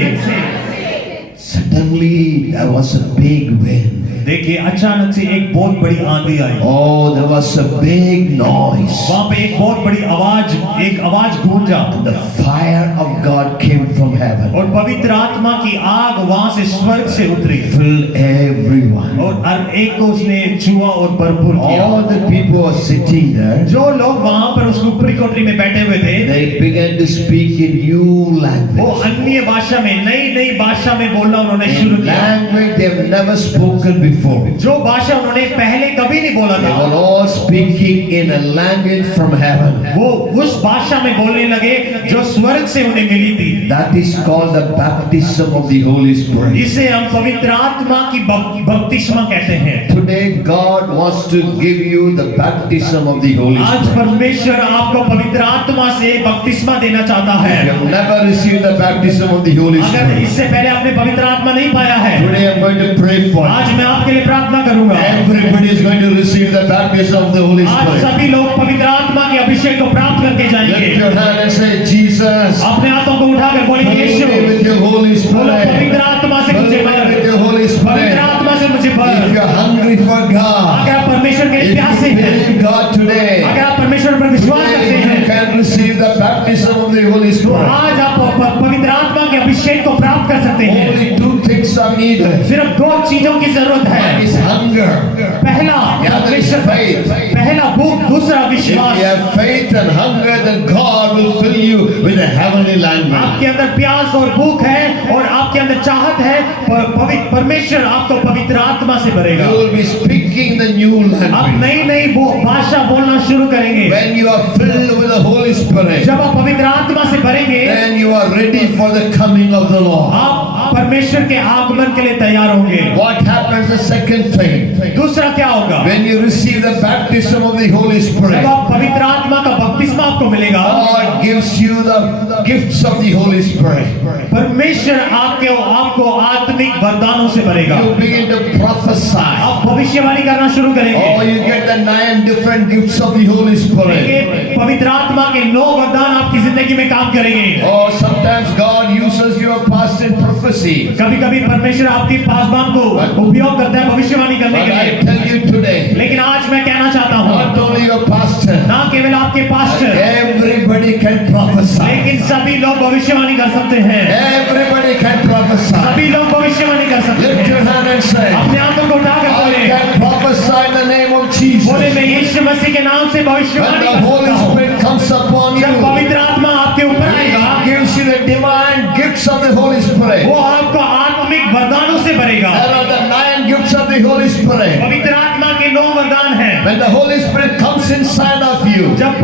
Suddenly, there was a big wind. देखिए अचानक से एक बहुत बड़ी आंधी आई, Oh, there was a big noise. वहां पे एक बहुत बड़ी आवाज, एक आवाज गूंजा The fire of God came from heaven, और पवित्र आत्मा की आग वहां से स्वर्ग से उतरी filled everyone. और हर एक को उसने छुआ और भरपूर किया। All the people were sitting there. जो लोग वहां पर उस ऊपरी कोठरी में बैठे हुए थे, They began to speak in new वो language. अन्य भाषा में, नई नई भाषा में बोलना उन्होंने शुरू किया, Language they have never spoken before. जो भाषा उन्होंने पहले कभी नहीं बोला They था। were all speaking in a language from heaven. वो उस भाषा में बोलने लगे जो स्वर्ग से उन्हें मिली थी। That is called the baptism of the Holy Spirit. इसे हम पवित्र आत्मा की बपतिस्मा कहते हैं। Today God wants to give you the baptism of the Holy आज Spirit. परमेश्वर आपको पवित्र आत्मा से बपतिस्मा देना चाहता If है। you have never received the baptism of the Holy अगर Spirit, इससे पहले आपने पवित्र आत्मा नहीं पाया है, today I'm going to pray for you. आज मैं आपके लिए प्रार्थना करूंगा। Everybody is going to receive the baptism of the Holy आज Spirit. सभी लोग पवित्र आत्मा के अभिषेक को प्राप्त करके Lift जाएंगे। your hand and say, Jesus, अपने हाथों को उठाकर बोले fill Yeshu, me with your Holy बोलो Spirit. पवित्र आत्मा से Fill मुझे me भर, with your Holy पवित्र Spirit. आत्मा से मुझे भर। If you're hungry for God, अगर आप परमेश्वर के लिए if प्यासे you हैं, believe God today, अगर आप परमेश्वर पर विश्वास करते today you हैं, can receive the baptism of the Holy तो Spirit. आज आप पवित्र आत्मा के अभिषेक को प्राप्त कर सकते हैं। Only two things are needed. सिर्फ 2 चीजों की जरूरत One है। is hunger. पहला The other is faith. पहला भूख, दूसरा If विश्वास। you have faith and hunger, then God will fill you with a heavenly language. आपके अंदर प्यास और भूख है और आपके अंदर चाहत है, परमेश्वर आपको पवित्र आत्मा से भरेगा। You will be speaking the new आप language. नई नई भाषा बोलना शुरू करेंगे। When you are filled with the Holy Spirit, जब आप पवित्र आत्मा से भरेंगे, then you are ready for the coming of the Lord. आप परमेश्वर के आगमन के लिए तैयार होंगे। What happens the second thing? दूसरा क्या होगा? When you receive the baptism of the Holy जब Spirit, आप पवित्र आत्मा का बपतिस्मा आपको मिलेगा, God gives you the gifts of the Holy Spirit. परमेश्वर आपको आत्मिक वरदानों से भरेगा। You begin to prophesy. आप भविष्यवाणी करना शुरू Oh, करेंगे। you get the 9 different gifts of the Holy Spirit. ये पवित्र आत्मा के 9 वरदान आपकी जिंदगी में काम करेंगे। Oh, sometimes God uses your past in prophecy. कभी कभी परमेश्वर आपकी पासबान को उपयोग करता है भविष्यवाणी करने But के I लिए। tell you today, लेकिन आज मैं कहना चाहता हूँ, not only your pastor, ना केवल आपके पास्टर, everybody can prophesy. लेकिन सभी लोग भविष्यवाणी कर सकते हैं। Everybody can prophesy. सभी लोग भविष्यवाणी कर सकते Lift हैं। your hand and say, अपने हाथों को उठाकर I बोले, can prophesy in the name of Jesus. बोले मैं यीशु मसीह के नाम से When भविष्यवाणी the कर Holy सकता हूँ। Spirit comes upon जब you, पवित्र आत्मा आपके ऊपर आएगा, He gives you the divine gifts of the Holy Spirit. वो आपको आत्मिक वरदानों से भरेगा। There are the 9 gifts of the Holy Spirit. पवित्र आत्मा के 9 वरदान हैं। When the Holy Spirit comes inside of you, जब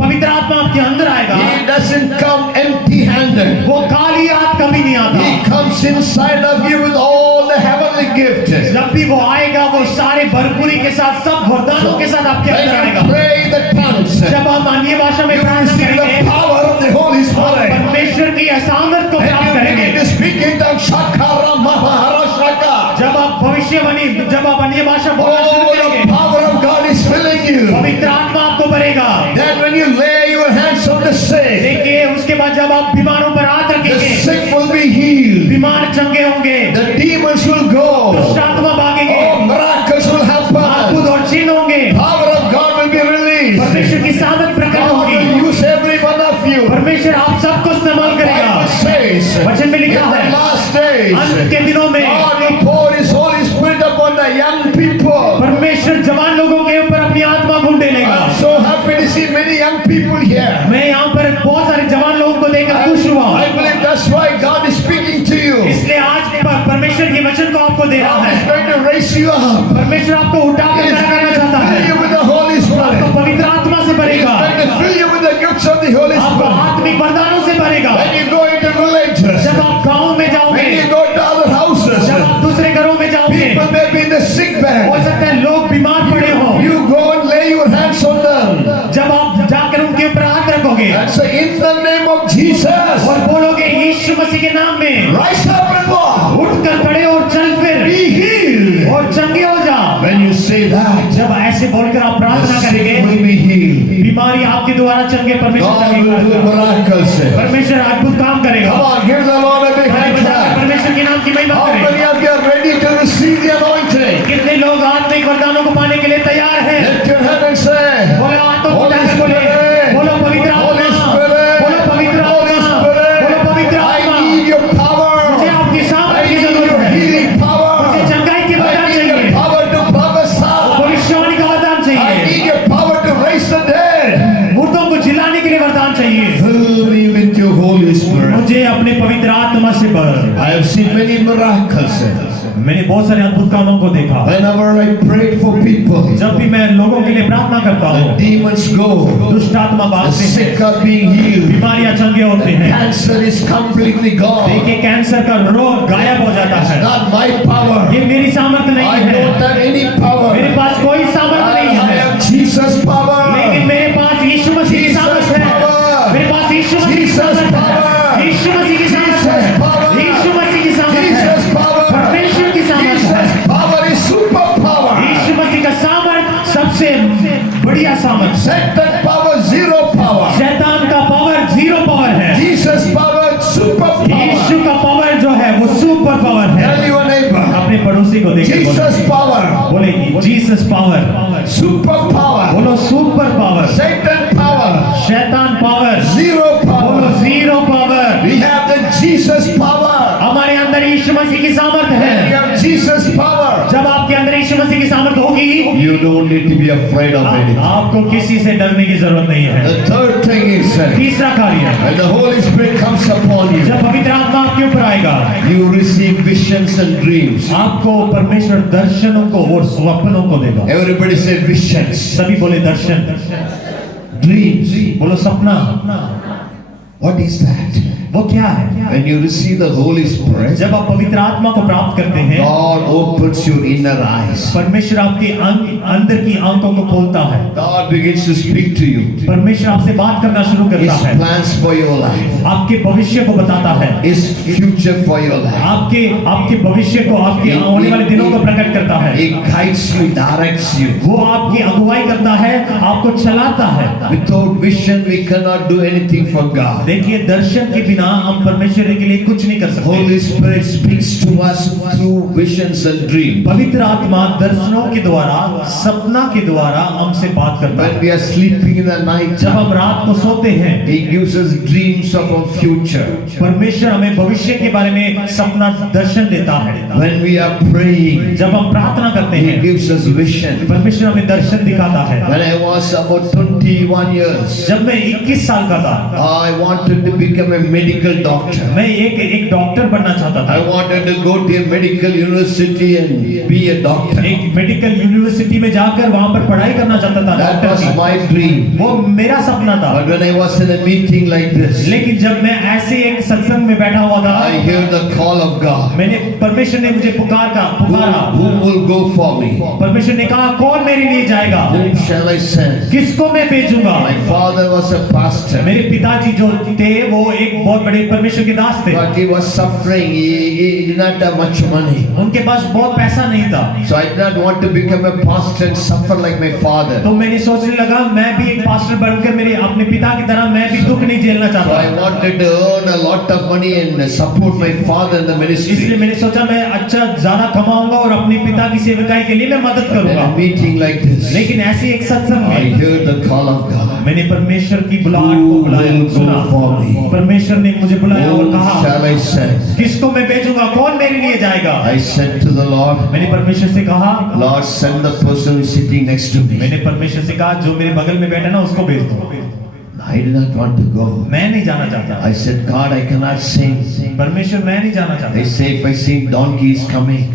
पवित्र आत्मा आपके अंदर आएगा, He doesn't come empty-handed. वो खाली हाथ कभी नहीं आता। He comes inside of you with all the heavenly gifts. जब भी वो आएगा, वो सारे भरपूरी के साथ, सब वरदानों के साथ आपके When अंदर you आएगा। pray the tongues, जब हम अन्य भाषा में you प्रार्थना receive करेंगे, the power of the Holy Spirit. परमेश्वर की सामर्थ को And प्राप्त you करेंगे। begin to speak in tongues. Shakara Mahara Shaka. जब आप भविष्यवाणी, जब आप अन्य भाषा बोलना शुरू Oh, the करेंगे, power of God is filling you. पवित्र आत्मा आपको भरेगा। Then when you lay your hands on the sick, देखिए, उसके बाद जब आप बीमारों पर हाथ the रखेंगे, sick will be healed. बीमार चंगे होंगे, The demons will go. दुष्ट आत्मा भागेंगे, Oh, miracles will happen. अद्भुत और चिन्ह होंगे, Power of God will be released. परमेश्वर की सामर्थ प्रकट God होगी। will use every one of you. परमेश्वर आप सबको इस्तेमाल करेगा। Bible says, वचन में in लिखा the है, last days, अंत के दिनों में God will pour His Holy Spirit upon the young people. देना God है। is going to raise you up. परमेश्वर आपको उठा He कर is खड़ा going करना to चाहता fill है। you with the Holy Spirit. आपको पवित्र आत्मा से He is भरेगा, going to fill you with the gifts of the Holy आपको Spirit. आत्मिक वरदानों से भरेगा। When you go into villages, जब आप गाँव में जाओगे, when you go to other houses, जब आप दूसरे घरों में जाओगे, people may be in the sick हो bed. सकता है लोग बीमार पड़े हो, You go and lay your hands on them जब आप जाकर उनके ऊपर हाथ रखोगे and say, in the name of Jesus, और बोलोगे यीशु मसीह के नाम में, rise up and walk. उठकर खड़े और चल फिर Be healed. और चंगे हो जाओ। When you say that, जब ऐसे बोलकर आप the प्रार्थना sick करेंगे, will be healed. बीमारी आपके द्वारा चंगे परमेश्वर God चंगे will do करेगा। miracles. परमेश्वर अद्भुत काम करेगा। Come on, give the Lord a big ताली hand बजाकर clap. परमेश्वर के नाम की महिमा How करें। many of you are ready to receive the anointing? कितने लोग आत्मिक वरदानों को पाने के लिए तैयार हैं? Lift your hand and say, बोलो हाथों को Holy उठाकर बोले, Spirit, बोलो पवित्र Holy आत्मा, Spirit, बोलो पवित्र Holy आत्मा, Spirit, बोलो पवित्र I आत्मा, need your power. मुझे आपकी I सामर्थ की need जरूरत your है, healing power. मुझे चंगाई के I वरदान need your चाहिए, power to prophesy. भविष्यवाणी का वरदान I चाहिए, need your power to raise the dead. मुर्दों को जिलाने के लिए वरदान चाहिए। Fill me with your Holy Spirit. मुझे अपने पवित्र आत्मा से भर। I have seen many miracles. मैंने बहुत सारे अद्भुत कामों को देखा। Whenever I prayed for people, जब भी मैं लोगों के लिए प्रार्थना करता the हूँ, demons go, दुष्ट आत्मा the भागते हैं, sick are being healed, बीमारियां चंगे होते हैं। cancer is completely gone. देखिए कैंसर का रोग गायब हो जाता है। Not my power. ये मेरी सामर्थ्य नहीं I don't है, have any power. मेरे पास कोई सामर्थ्य I नहीं है, have Jesus' power. लेकिन मेरे पास यीशु मसीह की सामर्थ्य है। मेरे पास यीशु मसीह की सामर्थ्य है, यीशु मसीह की सामर्थ्य है, यीशु मसीह की सामर्थ्य Jesus' है, power. परमेश्वर की सामर्थ्य है। Jesus' power is super power. यीशु मसीह का सामर्थ सबसे बढ़िया सामर्थ। Satan power, zero power. शैतान का पावर जीरो पावर है, Jesus' power, super power. यीशु का पावर जो है वो सुपर पावर है। Tell your neighbor, अपने पड़ोसी को देखे Jesus' power, बोले जीसस पावर, super power. बोलो सुपर पावर। Satan power, शैतान पावर, zero power. बोलो zero power. We have the Jesus power. हमारे अंदर यीशु मसीह की सामर्थ We है। have Jesus power. जब आपके अंदर यीशु मसीह की सामर्थ होगी, You don't need to be afraid of anything. आपको किसी से डरने की जरूरत नहीं है। The third thing is तीसरा कार्य, when the Holy Spirit comes upon you, जब पवित्र आत्मा आपके ऊपर आएगा, you receive visions and dreams. आपको परमेश्वर दर्शनों को और स्वप्नों को देगा। Everybody say visions, सभी बोले दर्शन, dreams. बोलो सपना। What is that? वो क्या है? When you receive the Holy Spirit, जब आप पवित्र आत्मा को प्राप्त करते हैं, God opens your inner eyes. परमेश्वर आपके अंदर की आंखों को खोलता है। God begins to speak to you. परमेश्वर आपसे बात करना शुरू His करता है, plans for your life, आपके भविष्य को बताता है, His future for your life. आपके भविष्य को, आपके आने वाले दिनों को प्रकट करता है। He guides you, directs you. वो आपकी अगुवाई करता है, आपको चलाता है। Without vision, we cannot do anything for God. देखिए दर्शन के बिना हम परमेश्वर के लिए कुछ नहीं कर सकते। Holy Spirit speaks to us through visions and dreams. पवित्र आत्मा दर्शनों के द्वारा, सपना के द्वारा हमसे बात करता When है। we are sleeping in the night, जब हम रात को सोते हैं, He gives us dreams of our future. परमेश्वर हमें भविष्य के बारे में सपना दर्शन देता है। When we are praying, जब हम प्रार्थना करते He हैं, gives us vision. परमेश्वर हमें दर्शन दिखाता है। When I was about 21 years, जब मैं 21 साल का था, I wanted to become a medical doctor. मैं एक डॉक्टर बनना चाहता था। I wanted to go to a medical university and be a doctor. एक मेडिकल यूनिवर्सिटी में जाकर वहां पर पढ़ाई करना चाहता था That डॉक्टर was की। my dream. वो मेरा सपना था। But when I was in a meeting like this, लेकिन जब मैं ऐसे एक सत्संग में बैठा हुआ था, I hear the call of God. मैंने परमेश्वर ने मुझे पुकारा। Who will go for me? परमेश्वर ने कहा कौन मेरे लिए जाएगा, Whom shall I send? किसको मैं भेजूंगा। My father was a pastor, मेरे पिताजी जो थे वो एक बहुत बड़े परमेश्वर के दास थे। but he was suffering. He did not have much money. उनके पास बहुत पैसा नहीं था, So I did not want to become a pastor and suffer like my father. तो मैंने सोचने लगा मैं भी एक पास्टर बनकर मेरे अपने पिता की तरह मैं भी दुख नहीं झेलना So चाहता। I wanted to earn a lot of money and support my father in the इसलिए ministry. मैंने सोचा मैं अच्छा ज्यादा कमाऊंगा और अपने पिता की सेवकाई के लिए मैं मदद In करूंगा। a meeting like this, लेकिन ऐसी एक सत्संग I में heard the call of God. मैंने परमेश्वर की बुलाहट को Who बुलाया, will go सुना। for me? परमेश्वर ने मुझे बुलाया और Whom कहा shall I send? किसको मैं भेजूंगा, कौन मेरे लिए जाएगा। I said to the Lord, मैंने परमेश्वर से कहा, Lord, send the person who is sitting next to me. मैंने परमेश्वर से कहा जो मेरे बगल में बैठा ना उसको भेज दो। I did not want to go. मैं नहीं जाना चाहता। I said, God, I cannot sing. परमेश्वर मैं नहीं जाना They चाहता। say if I sing, donkey is coming.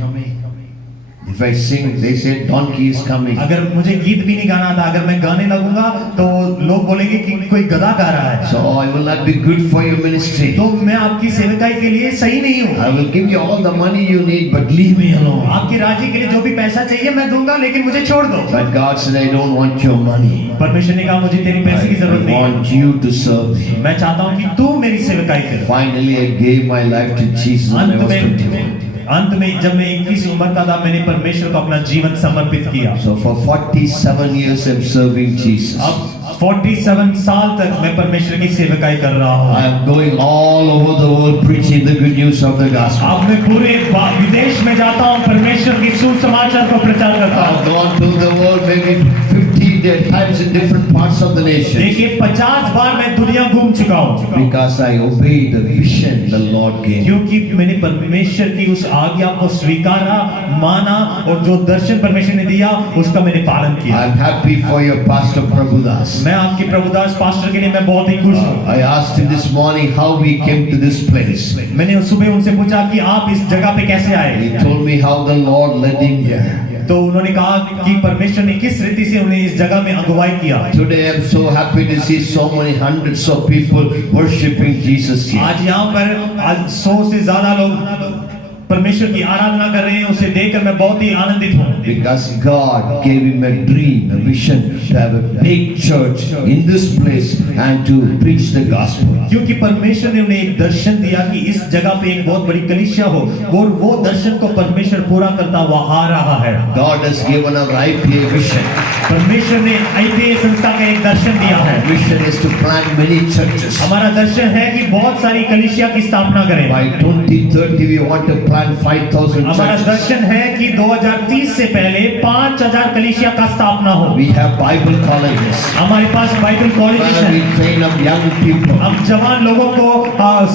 If I sing, they say donkey is coming. अगर मुझे गीत भी नहीं गाना था, अगर मैं गाने लगूंगा तो लोग बोलेंगे कि कोई गधा गा रहा है। So I will not be good for your ministry. तो मैं आपकी सेवकाई के लिए सही नहीं हूँ। I will give you all the money you need, but leave me alone. आपकी राजी के लिए जो भी पैसा चाहिए मैं दूंगा, लेकिन मुझे छोड़ दो। But God said, I don't want your money. परमेश्वर ने कहा मुझे तेरी पैसे की जरूरत I नहीं है, want you to serve me. मैं चाहता हूँ कि तू मेरी सेवकाई करे। Finally, I gave my life to Jesus when I was 21. अंत में जब मैं 21 उम्र का था, मैंने परमेश्वर को अपना जीवन समर्पित किया। So for 47 years I'm serving Jesus. अब 47 साल तक मैं परमेश्वर की सेवकाई कर रहा हूँ। I am going all over the world preaching the good news of the gospel. अब मैं पूरे विदेश में जाता हूँ, परमेश्वर की सुसमाचार को प्रचार करता I've हूँ। gone to the world maybe 50 times in different parts of the nation. देखिए 50 बार मैं दुनिया घूम चुका हूँ, Because I obeyed the vision the Lord gave. क्योंकि मैंने परमेश्वर की उस आज्ञा को स्वीकारा, माना, और जो दर्शन परमेश्वर ने दिया उसका मैंने पालन किया। I'm happy for your pastor Prabhudas. मैं आपके प्रभुदास पास्टर के लिए मैं बहुत ही खुश हूँ। I asked him this morning how we came to this place. मैंने सुबह उनसे पूछा कि आप इस जगह पे कैसे आए, He told me how the Lord led him here. तो उन्होंने कहा कि परमेश्वर ने किस रीति से उन्हें इस जगह में अगुवाई किया। Today I'm so happy to see so many hundreds of people worshiping Jesus here. आज यहाँ पर आज 100 से ज्यादा लोग परमेश्वर की आराधना कर रहे हैं, उसे देखकर मैं बहुत ही आनंदित हूँ। Because God gave him a dream, a vision to have a big church in this place and to preach the gospel. क्योंकि परमेश्वर ने उन्हें एक दर्शन दिया कि इस जगह पे एक बहुत बड़ी कलीसिया हो, और वो दर्शन को परमेश्वर पूरा करता हुआ आ रहा है। God has given our IPA vision. परमेश्वर ने IPA संस्था का एक दर्शन दिया है। Our mission is to plant many churches. हमारा दर्शन है कि बहुत सारी कलीसिया की स्थापना करें। By 2030 we want to plant 5,000 हमारा churches. दर्शन है कि 2030 से पहले 5,000 कलीसिया का स्थापना हो। We have Bible colleges हमारे पास बाइबल कॉलेजेस where we हैं। train up young people. हम जवान लोगों को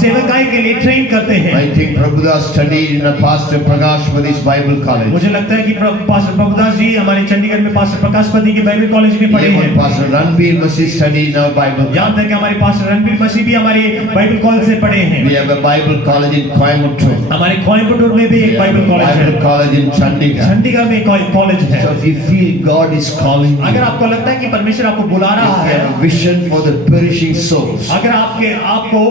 सेवकाई के लिए ट्रेन करते हैं। I think Prabhudas studied in a Pastor Prakash Padi's Bible college. मुझे लगता है कि पास्टर प्रभुदास जी हमारे चंडीगढ़ में पास्टर प्रकाश पति की बाइबल कॉलेज में पढ़े Even हैं। Pastor Ranbir Masi studied in our Bible यहाँ college. तक कि हमारे पास्टर रणबीर मसीह भी हमारे बाइबल कॉलेज से पढ़े हैं। We have a Bible college in Coimbatore. हमारे कोयम्बटूर में भी We एक have बाइबल a कॉलेज है। Bible college in Chandigarh. Chandigarh में एक कॉलेज है। So if you feel God is calling you, अगर आपको लगता है कि परमेश्वर आपको बुला if रहा you है, have a vision for the perishing souls, अगर आपको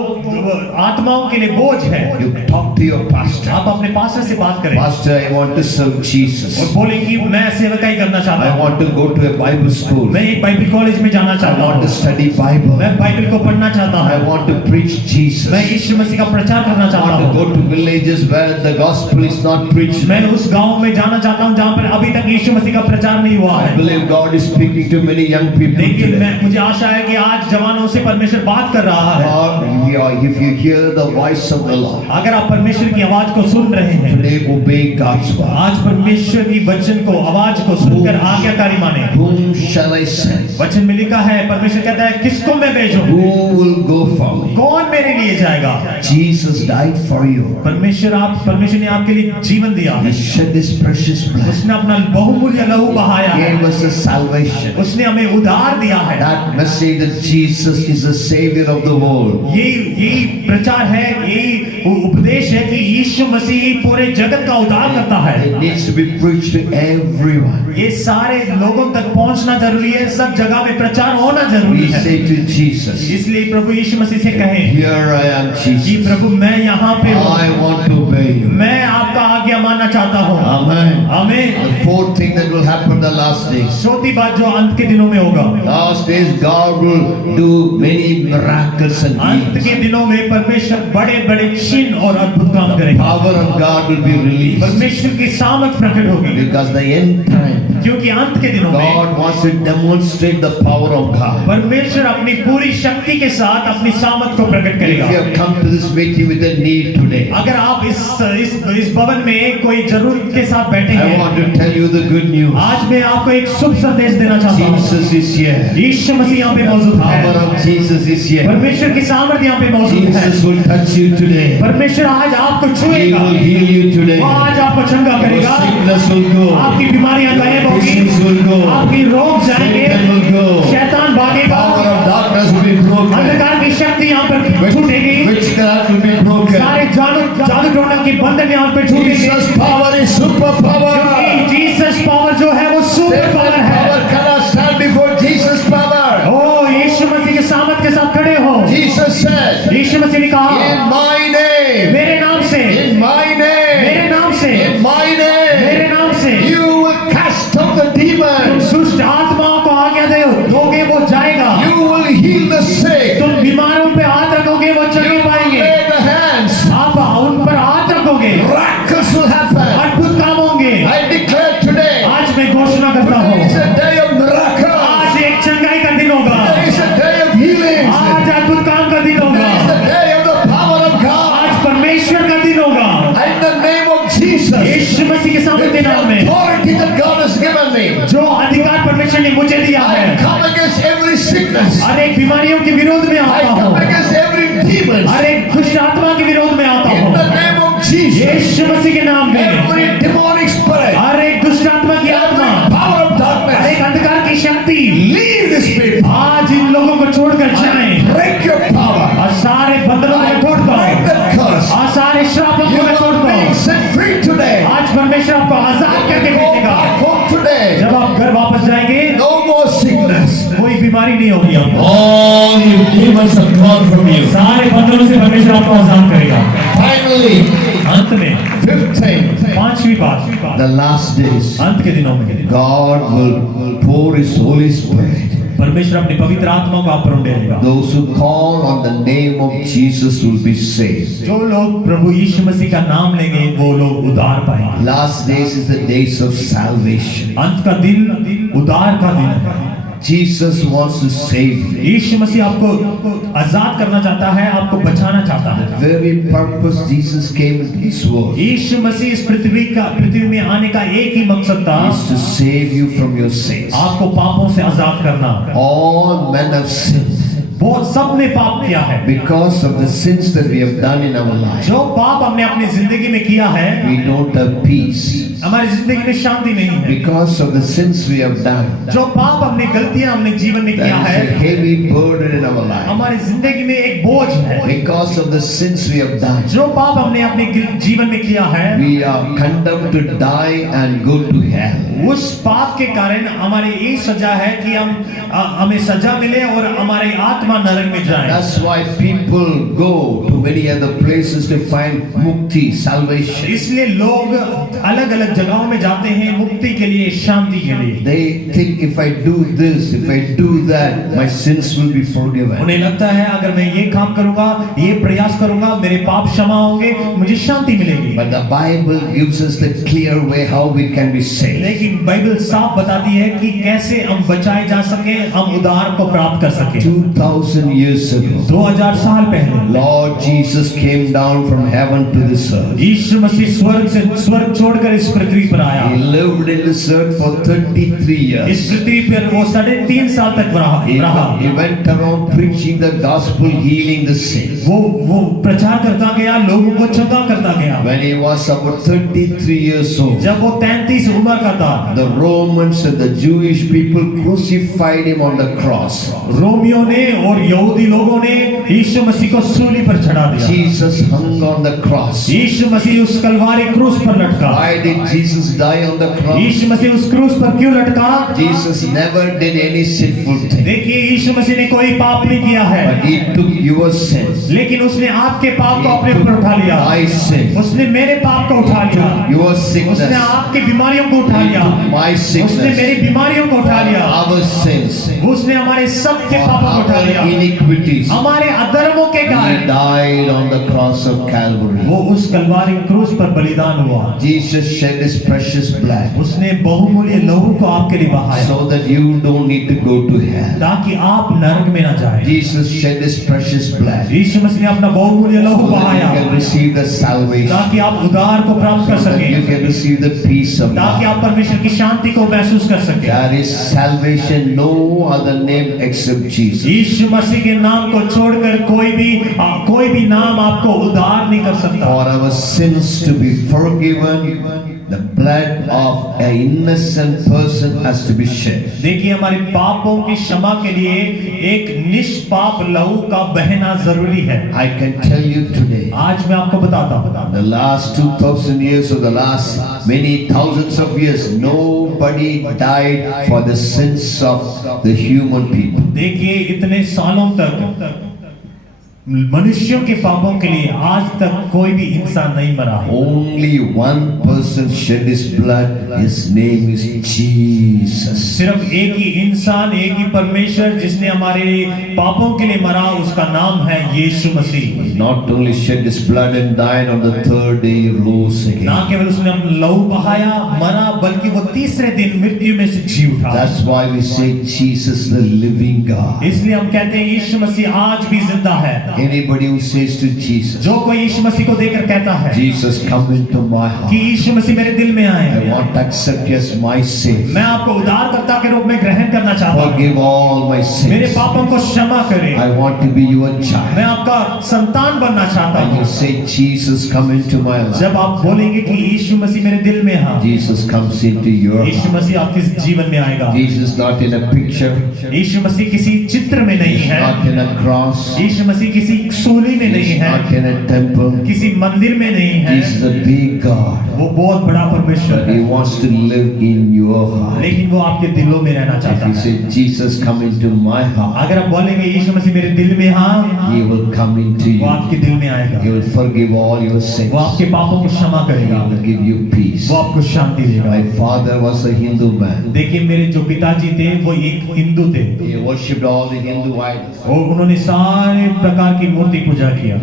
आत्माओं के लिए बोझ है, you talk to your pastor. आप अपने पास्टर से बात करें Pastor, I want to serve Jesus. और बोले कि मैं सेवकाई करना चाहता I हूँ, want to go to a Bible school. मैं एक बाइबल कॉलेज में जाना I चाहता want to हूँ, study Bible. मैं बाइबल को पढ़ना चाहता I हूँ, want to preach Jesus. मैं यीशु मसीह का प्रचार करना I चाहता want to हूँ, go to villages where the gospel is not preached. मैं उस गांव में जाना चाहता हूँ जहाँ पर अभी तक यीशु मसीह का प्रचार नहीं हुआ I है। believe God is speaking to many young people लेकिन today. मुझे आशा है कि आज जवानों से परमेश्वर बात कर रहा है। Or if you hear the voice of the Lord, अगर आप परमेश्वर की आवाज को सुन रहे हैं, today obey God's word. आज परमेश्वर की वचन को, आवाज को सुनकर आज्ञाकारी माने। Whom shall I send? वचन में लिखा है, परमेश्वर कहता है किसको मैं भेजूं, Who will go for me? कौन मेरे लिए जाएगा। Jesus died for you. परमेश्वर ने आपके लिए जीवन दिया, He shed His precious blood. उसने अपना बहुमूल्य लहू बहाया है, Gave us a salvation. उसने हमें उद्धार दिया है। That message that Jesus is the Savior of the world. यही प्रचार है, यही उपदेश है कि यीशु मसीह पूरे जगत का उद्धार करता है। It needs to be preached to everyone. ये सारे लोगों तक पहुंचना जरूरी है, सब जगह में प्रचार होना जरूरी We है। say to Jesus, इसलिए प्रभु यीशु मसीह से कहें here I am, कि Jesus. प्रभु मैं यहाँ पे हूँ, I want to obey you. मैं आपका आज्ञा मानना चाहता हूँ। Amen. आमीन। The fourth thing that will happen the last days. चौथी बात जो अंत के दिनों में होगा, Last days God will do many miracles and अंत healings. के दिनों में परमेश्वर बड़े बड़े चिन्ह और अद्भुत काम The करेगा। power of God will be released. परमेश्वर की सामर्थ प्रकट होगी, Because the end time, क्योंकि अंत के दिनों में God wants to demonstrate the power of God. परमेश्वर अपनी पूरी शक्ति के साथ अपनी सामर्थ को प्रकट If you करेगा। have come to this meeting with a need today, अगर आप इस भवन में कोई जरूरत के साथ बैठे I हैं, want to tell you the good news. आज मैं आपको एक शुभ संदेश देना चाहता हूँ। Jesus is here. यीशु मसीह यहाँ पे The मौजूद power है, of Jesus is here. परमेश्वर की सामर्थ यहाँ पे मौजूद है। Jesus will touch you today. परमेश्वर आज आपको He छुएगा, will heal you today. वो आज आपको चंगा Your करेगा, sickness will go. आपकी बीमारियां गायब होगी, Disease will go. आपकी रोग जाएंगे, Satan will go. शैतान भागेगा, Power of darkness will be broken. अंधकार की शक्ति यहाँ पर छूटेगी, Witchcraft will be broken. सारे जादू टोना की बंधन यहाँ पे छूटेंगे, Jesus' power is super power. क्योंकि यीशु मसीह ने कहा in my name, मेरे नाम से, in my name, मेरे नाम से, in my name, मेरे नाम से you will cast out the demons, दुष्ट आत्माओं को आज्ञा दोगे वो जाएगा, you will heal the sick, तुम बीमारों पे हाथ रखोगे वो चल नहीं पाएंगे, lay the hands, आप उन पर हाथ रखोगे miracles will happen. अद्भुत काम होंगे। I declare today, आज मैं घोषणा करता हूँ it's a day of miracles, आज एक चंगाई का दिन होगा, it's a day of healings, आज अद्भुत काम का दिन होगा, it's a day of the power of God. आज परमेश्वर का दिन होगा। In the name of Jesus, यीशु मसीह के सामने with नाम the में authority that God has given me, जो अधिकार परमेश्वर ने मुझे दिया I है, come against every sickness, हर एक बीमारियों के विरोध में I आता come हूँ, against every demon, हर एक दुष्ट आत्मा के विरोध में आता in हूँ, the name of Jesus, यीशु मसीह के नाम में every demonic spirit, हर एक दुष्ट आत्मा की आत्मा, every power of her darkness, एक अंधकार की शक्ति leave this people, आज इन लोगों को छोड़कर जाएं break your power, और सारे बंधनों को तोड़ता break हूँ that curse, और सारे श्रापों you को मैं are तोड़ता being हूँ। set free today, आज परमेश्वर आपको आजाद करके go भेजेगा। back home today, जब आप घर वापस जाएंगे no more sickness, कोई बीमारी नहीं होगी आपको, all you demons are gone from you. सारे बंधनों से परमेश्वर आपको आजाद करेगा। Finally, अंत में fifth thing, पांचवी बात, the last days, अंत के दिनों में God will pour His Holy Spirit. परमेश्वर अपनी पवित्र आत्मा को आप पर उंडेलेगा। Those who call on the name of Jesus will be saved. जो लोग प्रभु यीशु मसीह का नाम लेंगे वो लोग उद्धार पाएंगे। Last days is the days of salvation. अंत का दिन उद्धार का दिन है। Jesus wants to save you. यीशु मसीह आपको आजाद करना चाहता है, आपको बचाना चाहता है। The very purpose Jesus came into this world यीशु मसीह इस पृथ्वी में आने का एक ही मकसद था, is to save you from your sins. आपको पापों से आजाद करना। All men have sinned वो सब ने पाप किया है, because of the sins that we have done in our life. जो पाप हमने अपनी जिंदगी में किया है, We don't have peace हमारी जिंदगी में शांति नहीं है। because of the sins we have done. जो पाप हमने गलतियां हमने जीवन में किया That is a है, heavy burden in our life. हमारी जिंदगी में एक बोझ है। Because of the sins we have done, जो पाप हमने अपने जीवन में किया है, we are condemned to die and go to hell. उस पाप के कारण हमारी ये सजा है कि हमें सजा मिले और हमारी आत्मा नरक में जाए। That's why people go to many other places to find mukti, salvation. इसलिए लोग अलग अलग जगहों में जाते हैं मुक्ति के लिए, शांति के लिए। They think if I do this, if I do that, my sins will be forgiven. उन्हें लगता है अगर मैं ये काम करूंगा, ये प्रयास करूंगा, मेरे पाप क्षमा होंगे, मुझे शांति मिलेगी। But the Bible gives us the clear way how we can be saved. लेकिन बाइबल साफ बताती है कि कैसे हम बचाए जा सके, हम उद्धार को प्राप्त कर सके। 2000 years ago, 2000 साल पहले Lord Jesus came down from heaven to this earth. यीशु मसीह स्वर्ग छोड़कर इस पृथ्वी पर आया। He lived in this earth for 33 इस years. पृथ्वी पर वो 3.5 साल तक रहा। He went around preaching the gospel, healing the sick. वो प्रचार करता गया, लोगों को चंगा करता गया। When he was about 33 years old, जब वो 33 उम्र का था, the Romans and the Jewish people crucified him on the cross. रोमियों ने और यहूदी लोगों ने यीशु मसीह को सूली पर चढ़ा दिया। Jesus hung on the cross. यीशु मसीह उस कलवारी क्रूस पर लटका। Why did Jesus die on the cross? यीशु मसीह उस क्रूस पर क्यों लटका? Jesus never did any sinful thing, देखिए यीशु मसीह ने कोई पाप नहीं किया है, but he took your sins. लेकिन उसने आपके पाप को He अपने took ऊपर उठा लिया। my sins, उसने मेरे पाप को उठा लिया। your sickness, उसने आपकी बीमारियों को उठा he लिया। took my उसने sickness, मेरी बीमारियों को उठा लिया। our sins, उसने हमारे सबके for पापों को उठा our लिया। iniquities. हमारे अधर्मों के He कारण died on the cross of Calvary. वो उस कलवारी क्रूस पर बलिदान हुआ। Jesus shed his precious blood उसने बहुमूल्य लहू को आपके लिए बहाया so that you don't need to go to hell. ताकि आप नरक में न जाएं। Jesus shed his precious blood यीशु मसीह ने अपना बहुमूल्य लहू so that बहाया you can receive the salvation, ताकि आप उद्धार को प्राप्त कर so that you सकें, can receive the peace of ताकि God. आप परमेश्वर की शांति को महसूस कर सकें। There is salvation, no other name except Jesus. यीशु मसीह के नाम को छोड़कर कोई भी नाम आपको उद्धार नहीं कर सकता। For our sins to be forgiven, the blood of an innocent person has to be shed. देखिए हमारे पापों की क्षमा के लिए एक निष्पाप लहू का बहना जरूरी है। I can tell you today, आज मैं आपको बताता हूँ, the last 2000 years or the last many thousands of years, nobody died for the sins of the human people. देखिए इतने सालों तक मनुष्यों के पापों के लिए आज तक कोई भी इंसान नहीं मरा है। Only one person shed his blood. His name is Jesus. सिर्फ एक ही इंसान, एक ही परमेश्वर जिसने हमारे पापों के लिए मरा, उसका नाम है यीशु मसीह। Not only shed his blood and died, on the third day he rose ना again. केवल उसने हम लहू बहाया, मरा, बल्कि वो तीसरे दिन मृत्यु में से जी उठा। That's why we say Jesus the living God. इसलिए हम कहते हैं यीशु मसीह आज भी जिंदा है। Anybody who says to Jesus, जो कोई यीशु मसीह को देखकर कहता है Jesus come into my कि heart. यीशु मसीह मेरे दिल में आए, I want to accept you as my Savior. मैं आपको उद्धारकर्ता के रूप में ग्रहण करना चाहता हूँ, Forgive all my मेरे sins. पापों को क्षमा करें, I want to be your मैं child. आपका संतान बनना चाहता And you हूँ। say, Jesus come into my life. जब आप बोलेंगे कि यीशु मसीह मेरे दिल में है, Jesus comes into your Yeshu heart. मसीह आपके जीवन में आएगा। Jesus not in a picture. यीशु मसीह किसी चित्र में नहीं He's है, not in a cross. यीशु मसीह किसी सूली में नहीं He's है, not in a temple. किसी मंदिर में नहीं है। Jesus is a big God. वो बहुत बड़ा परमेश्वर He है, wants to live in your heart. लेकिन वो आपके दिलों में रहना If चाहता you है। say, Jesus come into my heart, अगर आप बोलेंगे यीशु मसीह मेरे दिल में हाँ, He will come into वो you. आपके दिल में आएगा, He will forgive all your sins. वो आपके पापों को क्षमा He करेगा, will give you peace. वो आपको शांति देगा। My father was a Hindu man. देखिए मेरे जो पिताजी थे वो एक हिंदू थे, He worshipped all the Hindu idols. और उन्होंने सारे प्रकार की मूर्ति पूजा किया,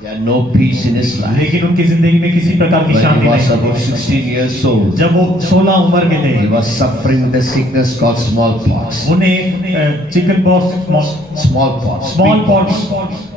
He had no peace in his life. लेकिन उनकी जिंदगी में किसी प्रकार की When शांति he was नहीं। about 16 years old, जब वो 16 उम्र के he थे, was suffering with a sickness called smallpox. उन्हें chicken pox, Smallpox. Small pox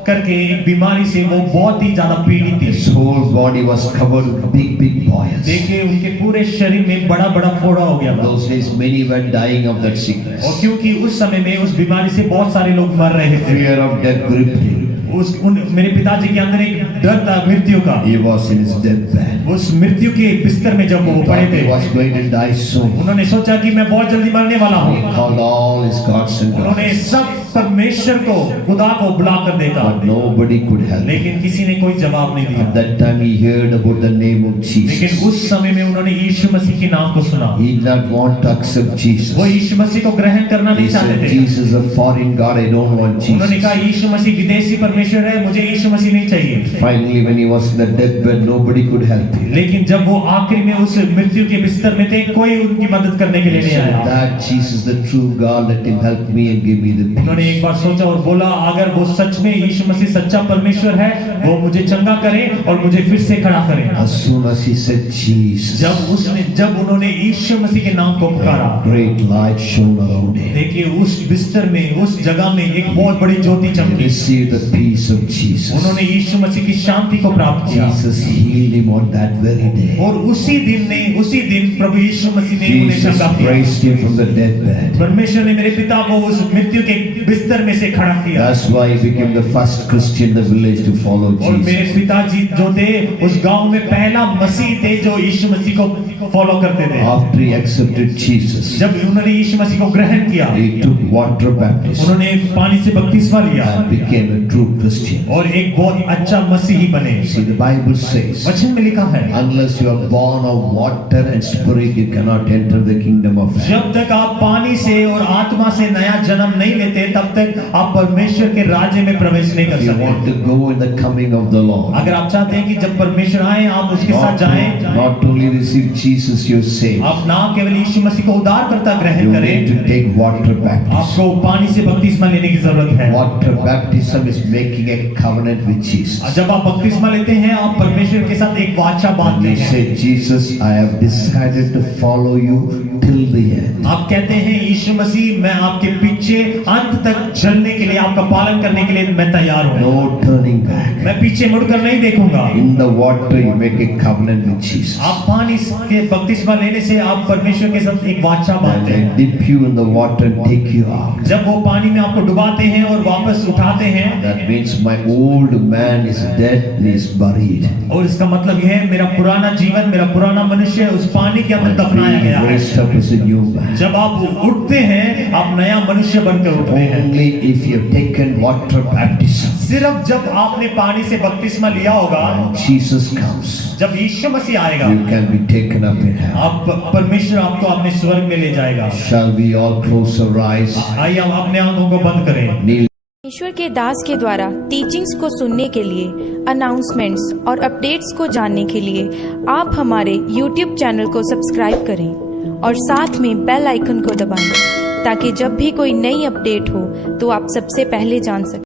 करके एक बीमारी से वो बहुत ही ज्यादा पीड़ित His थे। whole body was covered with big boils. देखिए उनके पूरे शरीर में बड़ा बड़ा फोड़ा हो गया In था, those days, many were dying of that sickness. और क्योंकि उस समय में उस बीमारी से बहुत सारे लोग मर रहे थे। Fear of death gripped him. मेरे पिताजी के अंदर एक डर था मृत्यु का। He was in his deathbed. उस मृत्यु के बिस्तर में जब वो He पड़े thought he थे, was going to die soon. उन्होंने सोचा कि मैं बहुत जल्दी मरने वाला He हूँ। called all his gods and उन्होंने gods, सब परमेश्वर को, खुदा को बुला कर देखा, but nobody could help him. लेकिन किसी ने कोई जवाब नहीं At दिया। that time, he heard about the name of लेकिन Jesus. उस समय में उन्होंने यीशु मसीह के नाम को सुना। He did not want to accept Jesus. वो यीशु मसीह को ग्रहण करना He नहीं चाहते said, थे। Jesus is a foreign God, I don't want उन्होंने Jesus. कहा यीशु मसीह विदेशी परमेश्वर है, मुझे यीशु मसीह नहीं चाहिए। Finally, when he was in the deathbed, nobody could help him. लेकिन जब वो आखिरी में उस मृत्यु के बिस्तर में थे, कोई उनकी मदद करने के He लिए नहीं said, आया। that Jesus, the true God, let him help me and give me the उन्होंने peace. एक बार सोचा और बोला, अगर वो सच में यीशु मसीह सच्चा परमेश्वर है, वो मुझे चंगा करे और मुझे फिर से खड़ा करे। As soon as he said Jesus, जब उन्होंने यीशु मसीह के नाम को पुकारा, a great light shone around him. देखिए उस बिस्तर में, उस जगह में एक बहुत बड़ी ज्योति He चमकी। received the peace of Jesus. उन्होंने यीशु मसीह की शांति को प्राप्त किया, Jesus healed him on that very day. और उसी दिन प्रभु यीशु मसीह ने उन्हें Jesus चंगा किया। raised him from the deathbed. परमेश्वर ने मेरे पिता को उस मृत्यु के बिस्तर में से खड़ा किया, That's why he became the first Christian in the village to follow और मेरे Jesus. पिताजी जो थे उस गांव में पहला मसीह थे जो यीशु मसीह को फॉलो करते थे। After he accepted Jesus, जब उन्होंने यीशु मसीह को ग्रहण किया, he took water baptism उन्होंने पानी से बपतिस्मा लिया and became a true Christian. और एक बहुत अच्छा मसीही बने। See, the Bible says, वचन में लिखा है, unless you are born of water and spirit, you cannot enter the kingdom of heaven. जब तक आप पानी से और आत्मा से नया जन्म नहीं लेते, तब तक आप परमेश्वर के राज्य में प्रवेश नहीं कर If you want सकते। to go in the coming of the Lord, अगर आप चाहते हैं कि जब परमेश्वर आए आप उसके साथ जाएं, not only receive Jesus, you're saved. आप ना केवल यीशु मसीह को उद्धारकर्ता You ग्रहण need करें, to take water baptism. आपको पानी से बपतिस्मा लेने की जरूरत है। Water baptism is making a covenant with Jesus. जब आप बपतिस्मा लेते हैं, आप परमेश्वर के साथ एक वाचा बांधते You हैं। say, Jesus, I have decided to follow you till the end. आप कहते हैं यीशु मसीह, मैं आपके पीछे अंत तक चलने के लिए, आपका पालन करने के लिए मैं तैयार हूँ। No turning back. मैं पीछे मुड़कर नहीं देखूंगा। In the water, you make a covenant with Jesus. आप पानी के बपतिस्मा लेने से आप परमेश्वर के साथ एक वाचा And बांधते I हैं। dip you in the water and take you out. जब वो पानी में आपको डुबाते हैं और वापस उठाते हैं, That means my old man is dead and is buried. और इसका मतलब यह है मेरा पुराना जीवन, मेरा पुराना मनुष्य उस पानी के अंदर दफनाया गया Being है। raised up as a new man. जब आप उठते हैं, आप नया मनुष्य बनकर उठते हैं। Only if you have taken water baptism. सिर्फ जब आपने पानी से बपतिस्मा लिया होगा, When Jesus comes, जब यीशु मसीह आएगा, you can be taken up in heaven. आप परमेश्वर आपको अपने स्वर्ग में ले जाएगा। Shall we all close our eyes? आइए हम अपने आंखों को बंद करें। Kneel ईश्वर के दास के द्वारा टीचिंग्स को सुनने के लिए, अनाउंसमेंट्स और अपडेट्स को जानने के लिए आप हमारे YouTube चैनल को सब्सक्राइब करें और साथ में बेल आइकन को दबाएं ताकि जब भी कोई नई अपडेट हो तो आप सबसे पहले जान सकें।